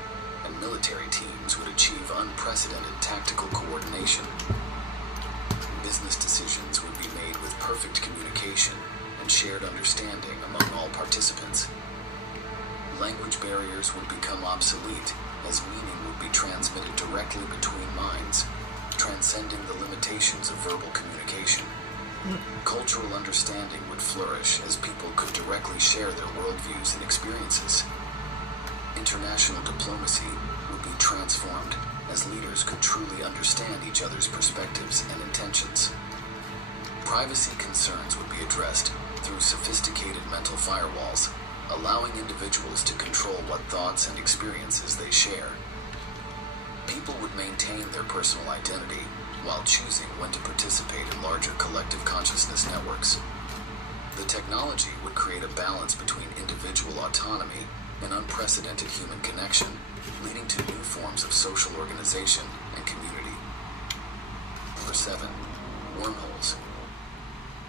and military teams would achieve unprecedented tactical coordination. Business decisions would be made with perfect communication and shared understanding among all participants. Language barriers would become obsolete, as meaning would be transmitted directly between minds, transcending the limitations of verbal communication. Cultural understanding would flourish as people could directly share their worldviews and experiences. International diplomacy would be transformed as leaders could truly understand each other's perspectives and intentions. Privacy concerns would be addressed through sophisticated mental firewalls, allowing individuals to control what thoughts and experiences they share. People would maintain their personal identity while choosing when to participate in larger collective consciousness networks. The technology would create a balance between individual autonomy and unprecedented human connection, leading to new forms of social organization and community. Number 7. Wormholes.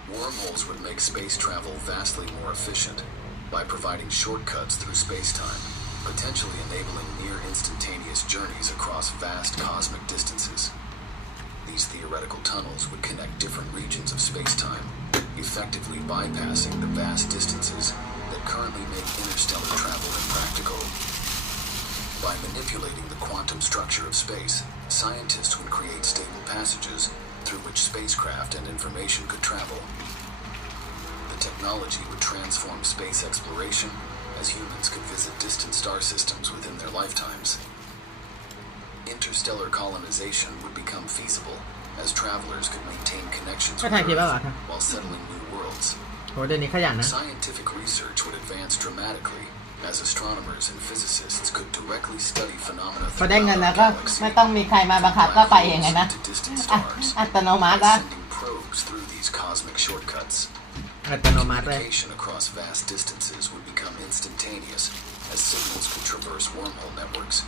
Wormholes would make space travel vastly more efficient by providing shortcuts through space-time, potentially enabling near-instantaneous journeys across vast cosmic distances. These theoretical tunnels would connect different regions of space-time, effectively bypassing the vast distances that currently make interstellar travel impractical. By manipulating the quantum structure of space, scientists would create stable passages through which spacecraft and information could travel. The technology would transform space exploration as humans could visit distant star systems within their lifetimes. Interstellar colonization would become feasible as travelers could maintain connections with Earth while settling new worlds. โหเดี๋ยวนี้ขยันนะ Scientific research would advance dramatically as astronomers and physicists could directly study phenomena พอได้เงินแล้วก็ไม่ต้องมีใครมาบังคับก็ไปเองไงนะ to distant stars อัตโนมัติ by นะ sending probes through these cosmic shortcuts. อัตโนมัติเลย Communication across vast distances would become instantaneous as signals could traverse wormhole networks.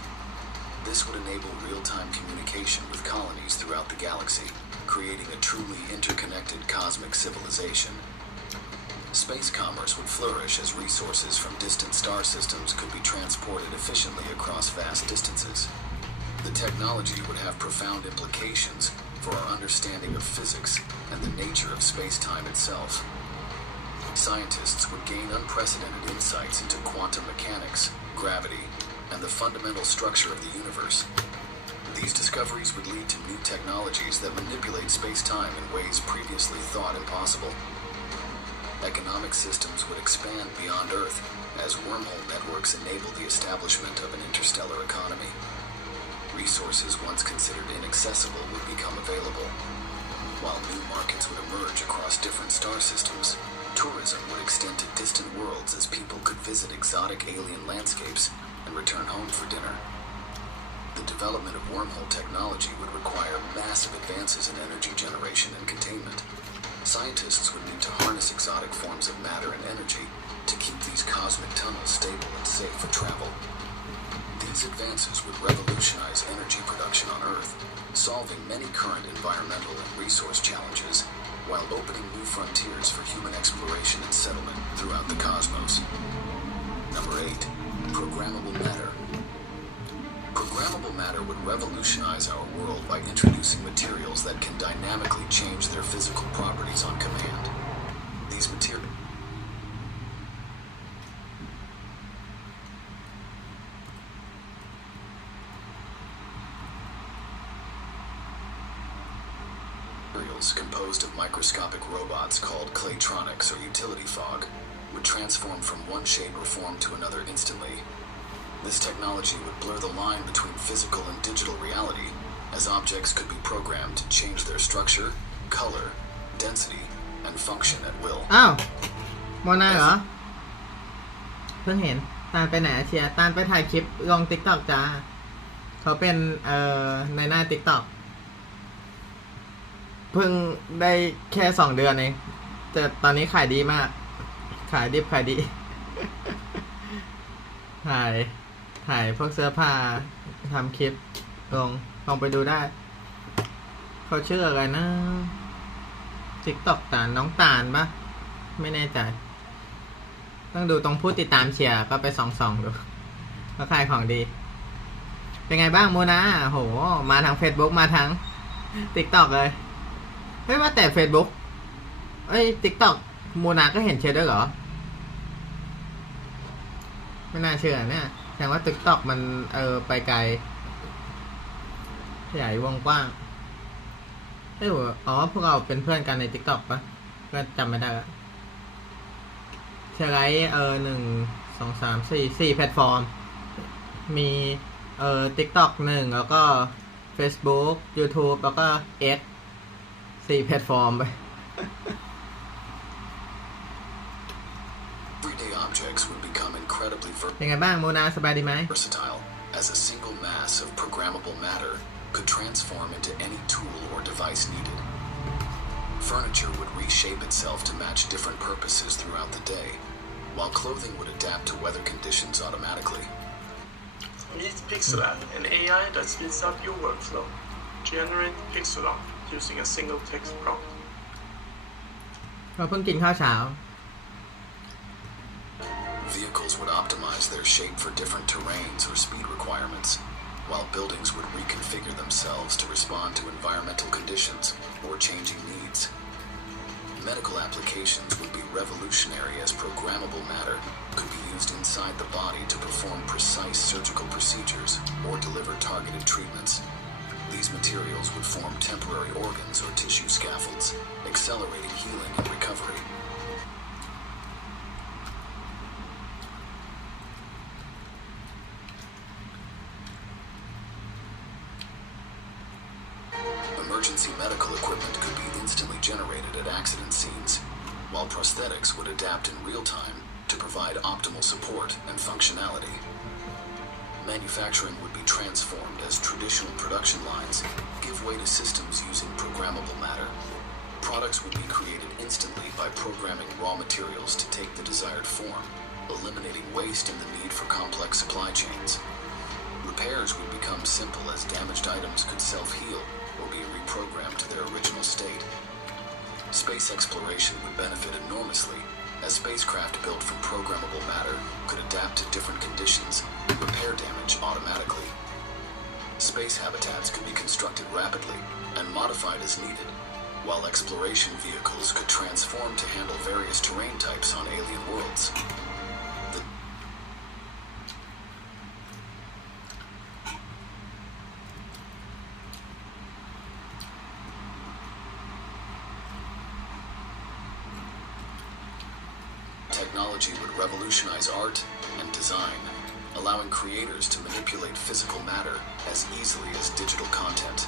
This would enable real-time communication with colonies throughout the galaxy, creating a truly interconnected cosmic civilization. Space commerce would flourish as resources from distant star systems could be transported efficiently across vast distances. The technology would have profound implications for our understanding of physics and the nature of space-time itself. Scientists would gain unprecedented insights into quantum mechanics, gravity, and the fundamental structure of the universe. These discoveries would lead to new technologies that manipulate space-time in ways previously thought impossible. Economic systems would expand beyond Earth as wormhole networks enable the establishment of an interstellar economy. Resources once considered inaccessible would become available. While new markets would emerge across different star systems, tourism would extend to distant worlds as people could visit exotic alien landscapes and return home for dinner. The development of wormhole technology would require massive advances in energy generation and containment. Scientists would need to harness exotic forms of matter and energy to keep these cosmic tunnels stable and safe for travel. These advances would revolutionize energy production on Earth, solving many current environmental and resource challenges, while opening new frontiers for human exploration and settlement throughout the cosmos. Number 8. Programmable matter. Programmable matter would revolutionize our world by introducing materials that can dynamically change their physical properties on command. These materials composed of microscopic robots called claytronics or utility fog would transform from one shape or form to another instantly. This technology would blur the line between physical and digital reality, as objects could be programmed to change their structure, color, density, and function at will. อ้าวโมนาเหรอเพิ่งเห็นตาลไปไหนเชียร์ตาลไปถ่ายคลิปลง TikTok จ้าเขาเป็นในหน้า TikTok เพิ่งได้แค่2 เดือนเองแต่ตอนนี้ขายดีมากขายดิบขายดี ถ่ายพวกเสื้อผ้าทำคลิปลองไปดูได้เขาชื่ออะไรนะ TikTok ตาลน้องตาลปะไม่แน่ใจต้องดูตรงผู้ติดตามเชียร์ก็ไปส่องดูเขาขายของดีเป็นไงบ้างโมนาโหมาทาง Facebook มาทาง TikTok เลยเฮ้ยว่าแต่ Facebook TikTok โมนาก็เห็นเชียร์ด้วยเหรอไม่น่าเชื่อเนี่ยแสดงว่า TikTok มันไปไกลใหญ่วงกว้างพวกเราเป็นเพื่อนกันใน TikTok ปะก็จำไม่ได้ละเชียร์ไลท์1 2 3 4 แพลตฟอร์มมีTikTok 1แล้วก็ Facebook YouTube แล้วก็ X 4 แพลตฟอร์มไปEveryday objects would become incredibly เป็นไงบ้างโมนาสบายดีไหม versatile, as a single mass of programmable matter could transform into any tool or device needed. Furniture would reshape itself to match different purposes throughout the day, while clothing would adapt to weather conditions automatically. Meet Pixelab, an AI that speeds up your workflow. Generate pixel art using a single text prompt. เราเพิ่งกินข้าวเช้า Vehicles would optimize their shape for different terrains or speed requirements, while buildings would reconfigure themselves to respond to environmental conditions or changing needs. Medical applications would be revolutionary as programmable matter could be used inside the body to perform precise surgical procedures or deliver targeted treatments. These materials would form temporary organs or tissue scaffolds, accelerating healing and recovery. Emergency medical equipment could be instantly generated at accident scenes, while prosthetics would adapt in real time to provide optimal support and functionality. Manufacturing would be transformed as traditional production lines give way to systems using programmable matter. Products would be created instantly by programming raw materials to take the desired form, eliminating waste and the need for complex supply chains. Repairs would become simple as damaged items could self-heal or be reprogrammed to their original state. Space exploration would benefit enormously, as spacecraft built from programmable matter could adapt to different conditions and repair damage automatically. Space habitats could be constructed rapidly and modified as needed, while exploration vehicles could transform to handle various terrain types on alien worlds. Technology would revolutionize art and design, allowing creators to manipulate physical matter as easily as digital content.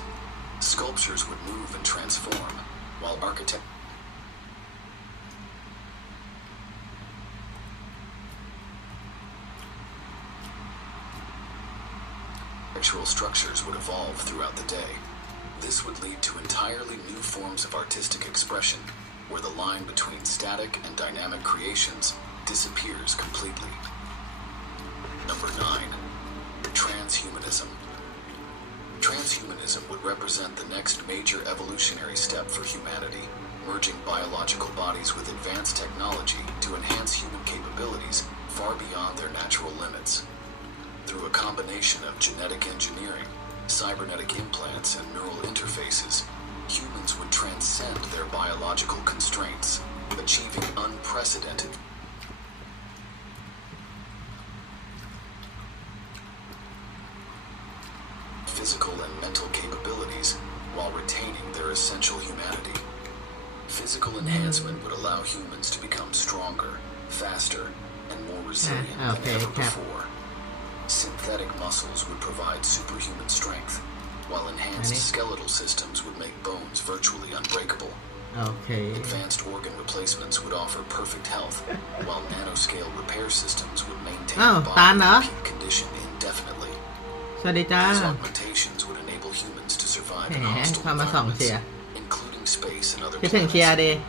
Sculptures would move and transform, while architectural structures would evolve throughout the day. This would lead to entirely new forms of artistic expression, where the line between static and dynamic creations disappears completely. Number 9. Transhumanism. Transhumanism would represent the next major evolutionary step for humanity, merging biological bodies with advanced technology to enhance human capabilities far beyond their natural limits. Through a combination of genetic engineering, cybernetic implants, and neural interfaces, humans would transcend their biological constraints, achieving unprecedented physical and mental capabilities while retaining their essential humanity. Physical enhancement would allow humans to become stronger, faster, and more resilient than ever before. Synthetic muscles would provide superhuman strength, while enhanced skeletal systems would make bones virtually unbreakable. Advanced organ replacements would offer perfect health, while nanoscale repair systems would maintain the body in peak condition indefinitely. These augmentations would enable humans to survive in hostile environments, including space and other planets.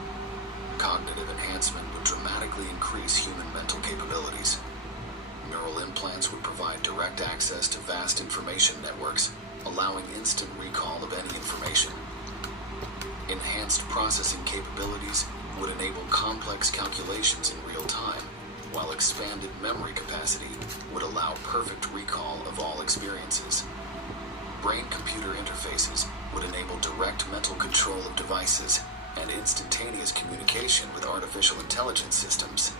Cognitive enhancement would dramatically increase human mental capabilities. Neural implants would provide direct access to vast information networks, allowing instant recall of any information. Enhanced processing capabilities would enable complex calculations in real time, while expanded memory capacity would allow perfect recall of all experiences. Brain-computer interfaces would enable direct mental control of devices and instantaneous communication with artificial intelligence systems.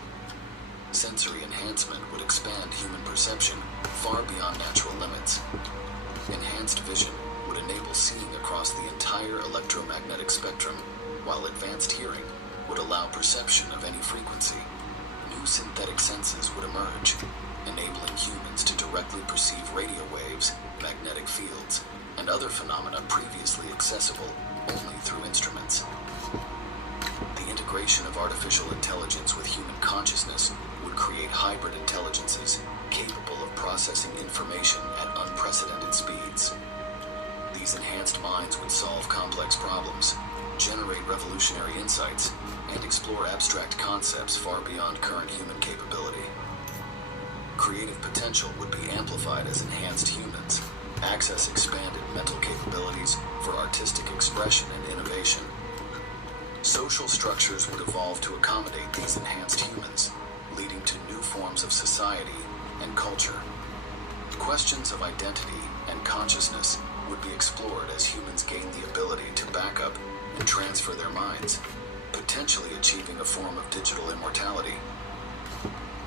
Sensory enhancement would expand human perception far beyond natural limits. Enhanced vision would enable seeing across the entire electromagnetic spectrum, while advanced hearing would allow perception of any frequency. New synthetic senses would emerge, enabling humans to directly perceive radio waves, magnetic fields, and other phenomena previously accessible only through instruments. The integration of artificial intelligence with human consciousness would create hybrid intelligences capable of processing information at unprecedented speeds. These enhanced minds would solve complex problems, generate revolutionary insights, and explore abstract concepts far beyond current human capability. Creative potential would be amplified as enhanced humans access expanded mental capabilities for artistic expression and innovation. Social structures would evolve to accommodate these enhanced humans, leading to new forms of society and culture. Questions of identity and consciousness would be explored as humans gain the ability to back up and transfer their minds, potentially achieving a form of digital immortality.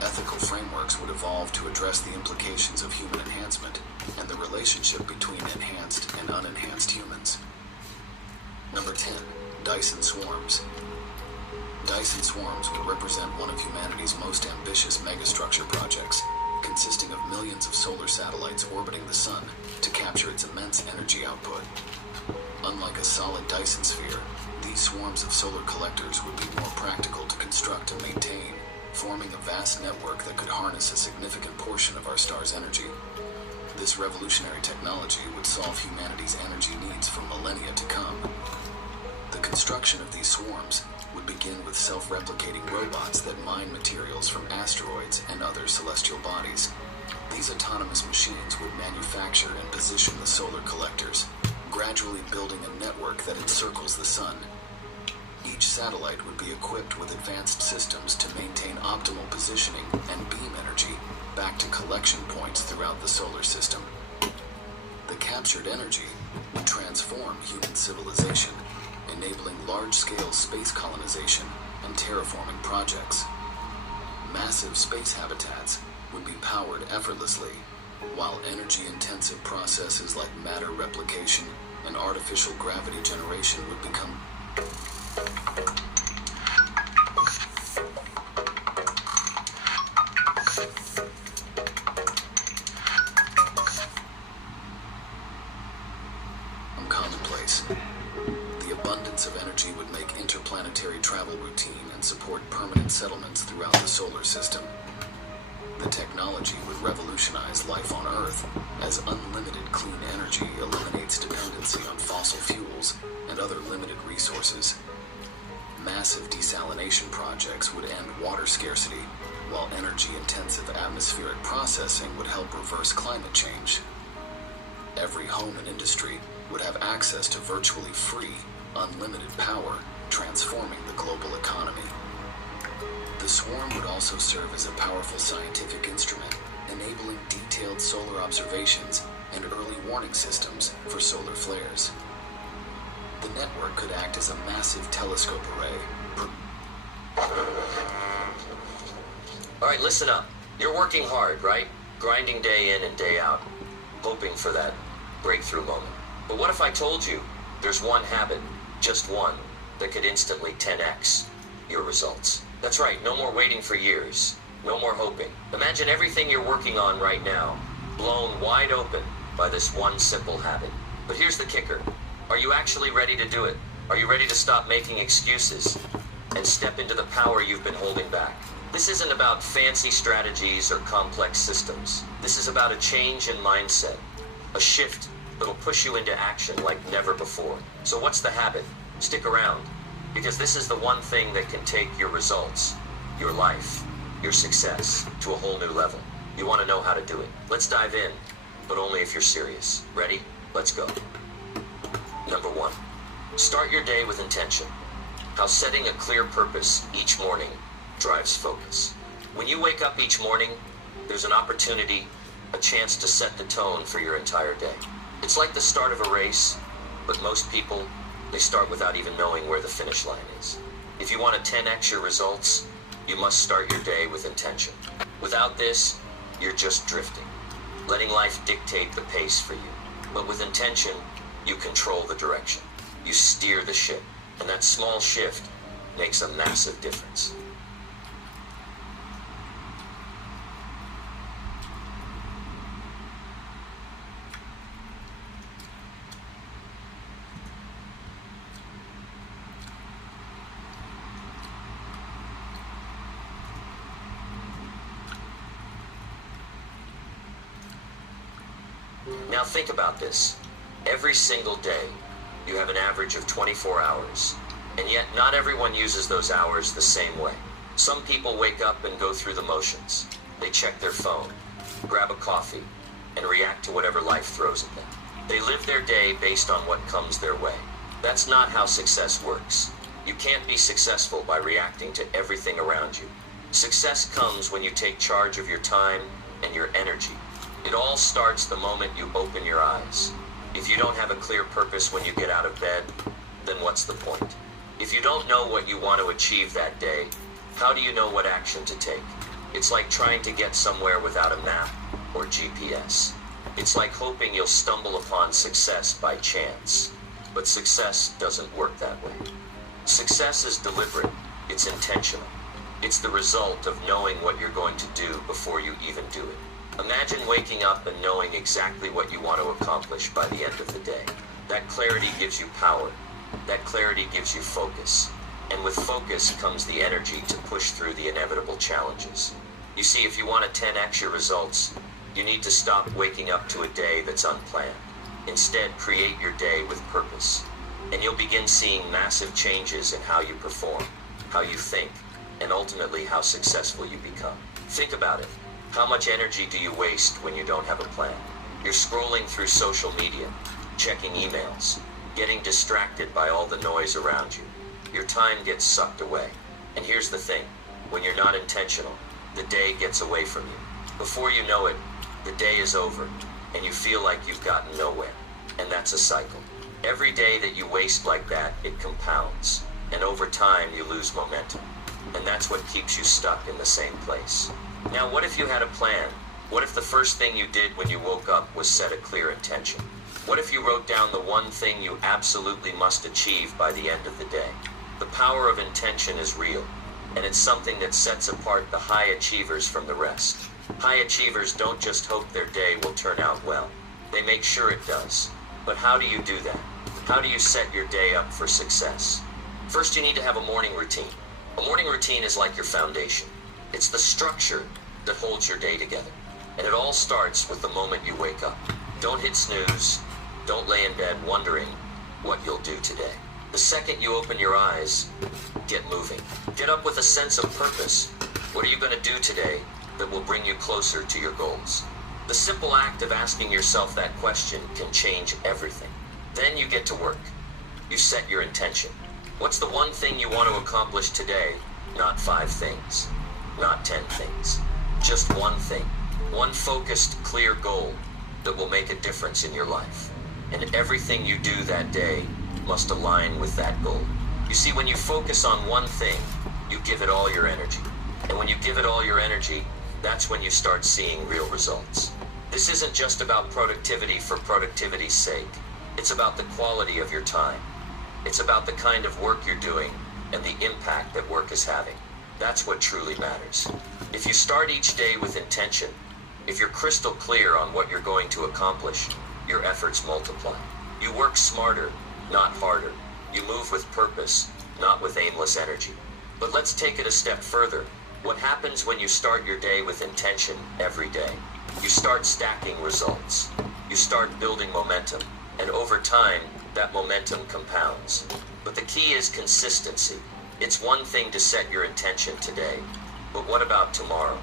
Ethical frameworks would evolve to address the implications of human enhancement and the relationship between enhanced and unenhanced humans. Number 10. Dyson Swarms. Dyson Swarms would represent one of humanity's most ambitious megastructure projects, consisting of millions of solar satellites orbiting the sun to capture its immense energy output. Unlike a solid Dyson sphere, these swarms of solar collectors would be more practical to construct and maintain, forming a vast network that could harness a significant portion of our star's energy. This revolutionary technology would solve humanity's energy needs for millennia to come. The The construction of these swarms would begin with self-replicating robots that mine materials from asteroids and other celestial bodies. These autonomous machines would manufacture and position the solar collectors, gradually building a network that encircles the sun. Each satellite would be equipped with advanced systems to maintain optimal positioning and beam energy back to collection points throughout the solar system. The captured energy would transform human civilization, enabling large-scale space colonization and terraforming projects. Massive space habitats would be powered effortlessly, while energy-intensive processes like matter replication and artificial gravity generation would become commonplace. The abundance of energy would make interplanetary travel routine and support permanent settlements throughout the solar system. The technology would revolutionize life on Earth, as unlimited clean energy eliminates dependency on fossil fuels and other limited resources. Massive desalination projects would end water scarcity, while energy-intensive atmospheric processing would help reverse climate change. Every home and industry would have access to virtually free, unlimited power, transforming the global economy. The swarm would also serve as a powerful scientific instrument, enabling detailed solar observations and early warning systems for solar flares. The network could act as a massive telescope array. Alright, listen up. You're working hard, right? Grinding day in and day out, hoping for that breakthrough moment. But what if I told you there's one habit, just one, that could instantly 10x your results? That's right, no more waiting for years, no more hoping. Imagine everything you're working on right now, blown wide open by this one simple habit. But here's the kicker. Are you actually ready to do it? Are you ready to stop making excuses and step into the power you've been holding back? This isn't about fancy strategies or complex systems. This is about a change in mindset, a shift that'll push you into action like never before. So what's the habit? Stick around, because this is the one thing that can take your results, your life, your success to a whole new level. You want to know how to do it. Let's dive in, but only if you're serious. Ready? Let's go. Number 1, start your day with intention. How setting a clear purpose each morning drives focus. When you wake up each morning, there's an opportunity, a chance to set the tone for your entire day. It's like the start of a race, but most people, they start without even knowing where the finish line is. If you want to 10x your results, you must start your day with intention. Without this, you're just drifting, letting life dictate the pace for you. But with intention, you control the direction. You steer the ship, and that small shift makes a massive difference. Now think about this. Every single day, you have an average of 24 hours, and yet not everyone uses those hours the same way. Some people wake up and go through the motions. They check their phone, grab a coffee, and react to whatever life throws at them. They live their day based on what comes their way. That's not how success works. You can't be successful by reacting to everything around you. Success comes when you take charge of your time and your energy. It all starts the moment you open your eyes. If you don't have a clear purpose when you get out of bed, then what's the point? If you don't know what you want to achieve that day, how do you know what action to take? It's like trying to get somewhere without a map or GPS. It's like hoping you'll stumble upon success by chance. But success doesn't work that way. Success is deliberate. It's intentional. It's the result of knowing what you're going to do before you even do it. Imagine waking up and knowing exactly what you want to accomplish by the end of the day. That clarity gives you power. That clarity gives you focus. And with focus comes the energy to push through the inevitable challenges. You see, if you want to 10x your results, you need to stop waking up to a day that's unplanned. Instead, create your day with purpose. and you'll begin seeing massive changes in how you perform, how you think, and ultimately how successful you become. Think about it. How much energy do you waste when you don't have a plan? You're scrolling through social media, checking emails, getting distracted by all the noise around you. Your time gets sucked away. And here's the thing, when you're not intentional, the day gets away from you. Before you know it, the day is over, and you feel like you've gotten nowhere. And that's a cycle. Every day that you waste like that, it compounds. And over time, you lose momentum. And that's what keeps you stuck in the same place. Now, what if you had a plan? What if the first thing you did when you woke up was set a clear intention? What if you wrote down the one thing you absolutely must achieve by the end of the day? The power of intention is real, and it's something that sets apart the high achievers from the rest. High achievers don't just hope their day will turn out well. They make sure it does. But how do you do that? How do you set your day up for success? First, you need to have a morning routine. A morning routine is like your foundation. It's the structure that holds your day together. And it all starts with the moment you wake up. Don't hit snooze. Don't lay in bed wondering what you'll do today. The second you open your eyes, get moving. Get up with a sense of purpose. What are you going to do today that will bring you closer to your goals? The simple act of asking yourself that question can change everything. Then you get to work. You set your intention. What's the one thing you want to accomplish today? Not 5 things. Not 10 things. Just one thing. One focused, clear goal that will make a difference in your life. And everything you do that day must align with that goal. You see, when you focus on one thing, you give it all your energy. And when you give it all your energy, that's when you start seeing real results. This isn't just about productivity for productivity's sake. It's about the quality of your time. It's about the kind of work you're doing and the impact that work is having. That's what truly matters. If you start each day with intention, if you're crystal clear on what you're going to accomplish, your efforts multiply. You work smarter, not harder. You move with purpose, not with aimless energy. But let's take it a step further. What happens when you start your day with intention every day? You start stacking results. You start building momentum. And over time, that momentum compounds. But the key is consistency. It's one thing to set your intention today, but what about tomorrow?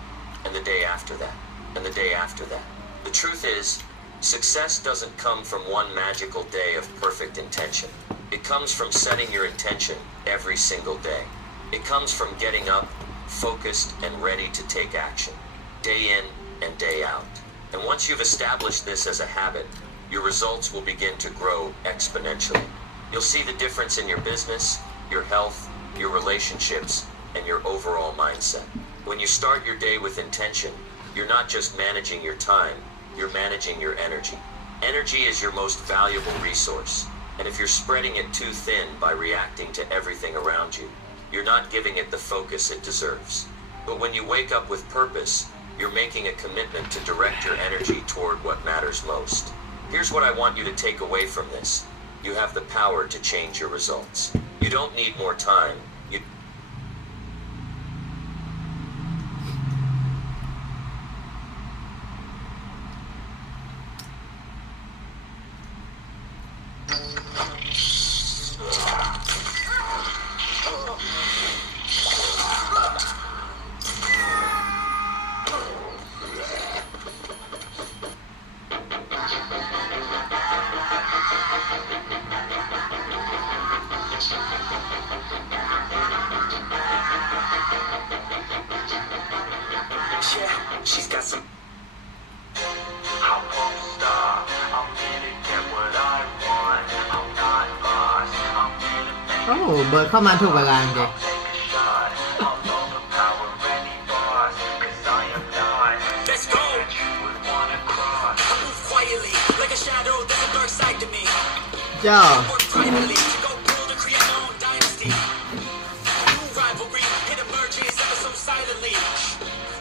And the day after that? And the day after that? The truth is, success doesn't come from one magical day of perfect intention. It comes from setting your intention every single day. It comes from getting up, focused, and ready to take action, day in and day out. And once you've established this as a habit, your results will begin to grow exponentially. You'll see the difference in your business, your health, your relationships, and your overall mindset. When you start your day with intention, you're not just managing your time, you're managing your energy. Energy is your most valuable resource, and if you're spreading it too thin by reacting to everything around you, you're not giving it the focus it deserves. But when you wake up with purpose, you're making a commitment to direct your energy toward what matters most. Here's what I want you to take away from this. You have the power to change your results. You don't need more time. You she's got some. I won't stop. I'm gonna get what I want. I'm not lost. I'm gonna make โอ้โหเบิร์ดเข้ามาถูกเวลาจริง take a shot. I'll overpower any boss. 'Cause I am not. Let's go. That you would wanna cross. I move quietly, like a shadow, there's a dark side to me. เจ้า Work privately to go build and create my own dynasty. New rivalry, it emerges ever so silently.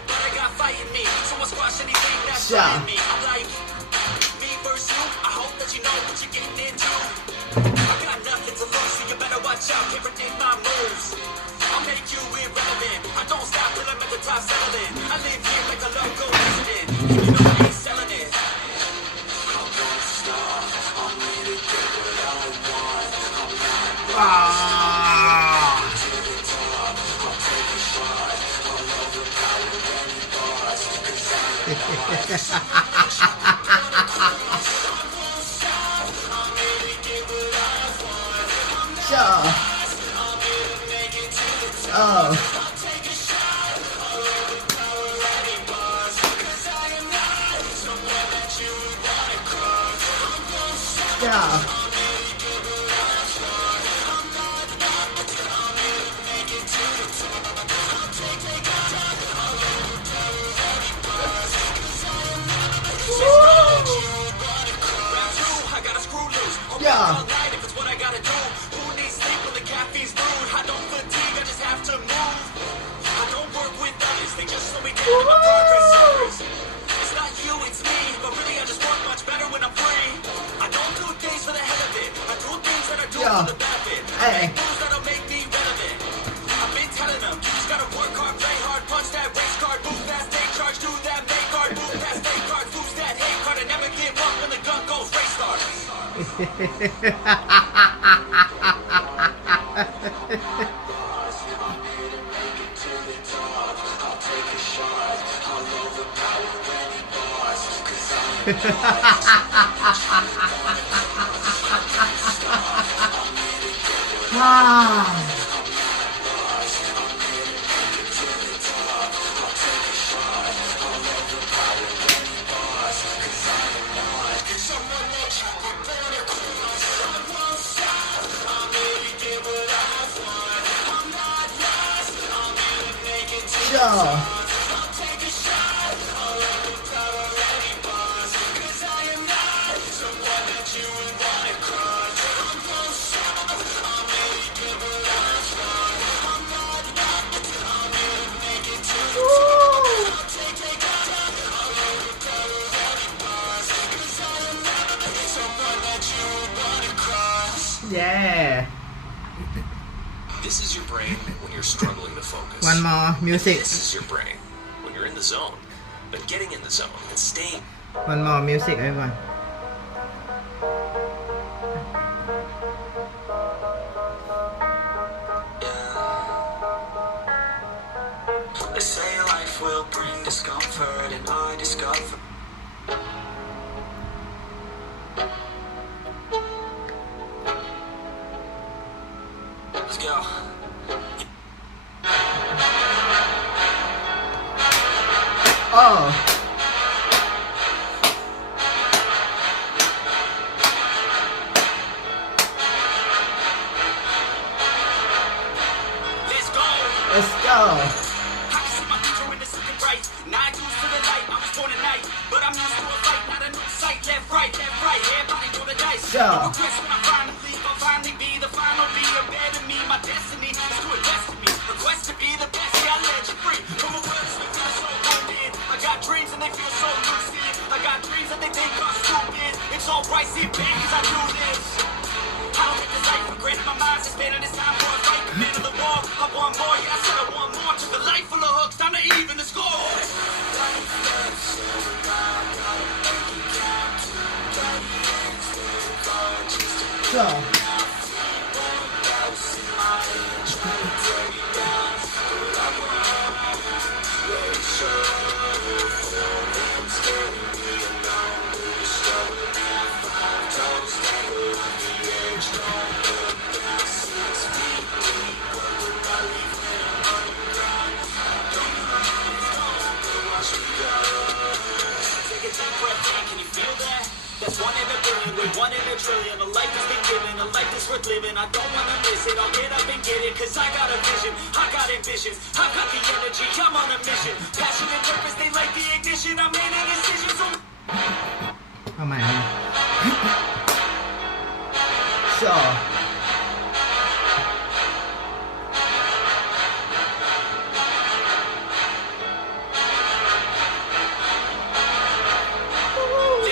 But I got fight in me, so I'll squash anything that's Yeah. trying me. I'm like, me versus you, I hope that you know what you're getting into. I got nothing to lose, so you better watch out, can't predict my moves. I'll make you irrelevant, I don't stop till I'm at the top settling. I live here like a local resident, and you know I ain't selling it. I won't stop. I'm gonna get what I want. I'm Yeah. This is your brain when you're struggling to focus. One more music. This is your brain when you're in the zone. But getting in the zone and staying. One more music everyone. They say life will bring discomfort, and I discover. Let's go. Oh. Let's go. Let's go. I can see my future in the second right. Not used to the light, I was born at night. But I'm used to a fight, not a new sight. Left, right, everybody throw the dice. Yeah. No regrets when I finally leave, I'll finally be the final, be a better me. My destiny is to invest in me. Request to be the best, yeah, I'll let you free. From a world that feel so wounded. I got dreams and they feel so lucid. I got dreams that they think are stupid. It's alright, sit back as I do this. I don't take this life for granted. My mind's expanding, it's time for a fight. Man of the wall, I want more, yeah, I said I want more. Took a life full of hooks, time to even the score. So. Take a deep breath in, can you feel that? That's one in a billion, with one in a trillion. A life has been given, a life that's worth living. I don't wanna miss it, I'll get up and get it. Cause I got a vision, I got ambitions. I got the energy, I'm on a mission. Passion and purpose, they like the ignition. I made a decision, so เอาใหม่นะ Sure.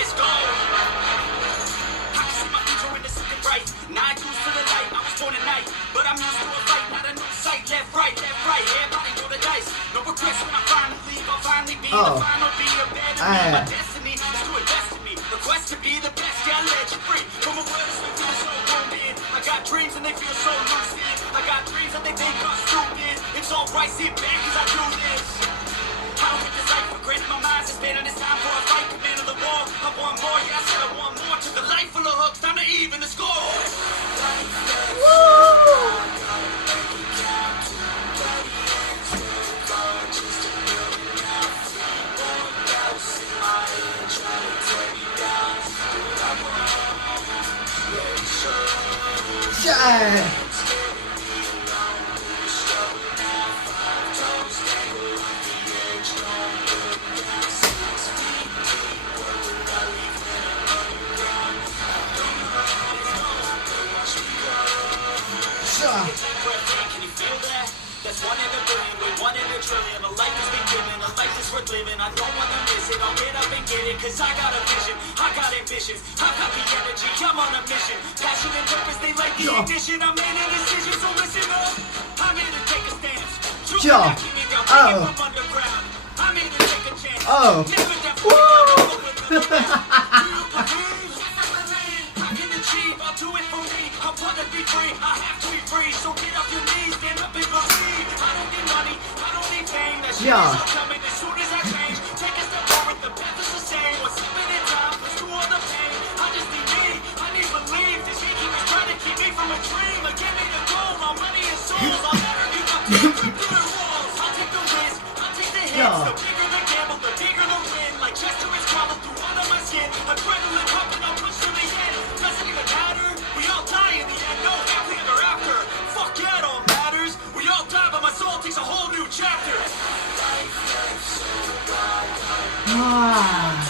let's go. I can see my future in the second right. Not used to the light, I was born at night. But I'm used to a fight, not a new sight. Left, right, everybody throw the dice. No regrets when I finally leave, I'll finally be the final, be a better me. My destiny is to invest in me. Request to be the best, yeah, I'll let you free. From a world that's been feeling so wounded. I got got dreams and they feel so lucid. I got dreams that they think are stupid. It's alright, sit back, cause I do this. I don't get this life for granted. My mind's expanding. It's time for a fight. Command of the war. I want more. Yeah, I said I want more. Took a life full of hooks. Time to even the score. Yeah. Can you feel that? That's one in a billion, with one in a trillion. A life has been given, a life is worth living. I don't wanna miss it, I'll get up and get it. Cause I got a vision, I got ambitions, I got the energy, I'm on a mission. Passion and purpose, they like the addition. I made a decision, so listen up. I'm here to take a stance. Truth Yo. not keep me down, bring it from underground. I'm here to take a chance. Oh. Never down, put it down, I'll open the ground. Do you believe? I can achieve, I'll do it for me. I wanna be free, I have to be free. So get off your knees, stand up and believe. I don't need money, I don't need fame. That shit Yeah. is all coming as soon as I change. Take a step forward, the path is the same. What's happening in time, let's do all the pain. I just need me, I need belief. This gatekeeper's trying to keep me from a dream. Like give me the goal, all money and souls. I'll never give up to break through the walls. I'll take the risk, I'll take the hits. Yeah. The bigger the gamble, the bigger the win. Like Chester is crawling through under my skin. Adrenaline pumping, I'll push to the end. Doesn't even matter, we all die in the end. No happily ever after. Fuck yeah, it all matters. We all die, but my soul takes a whole new chapter. Ah!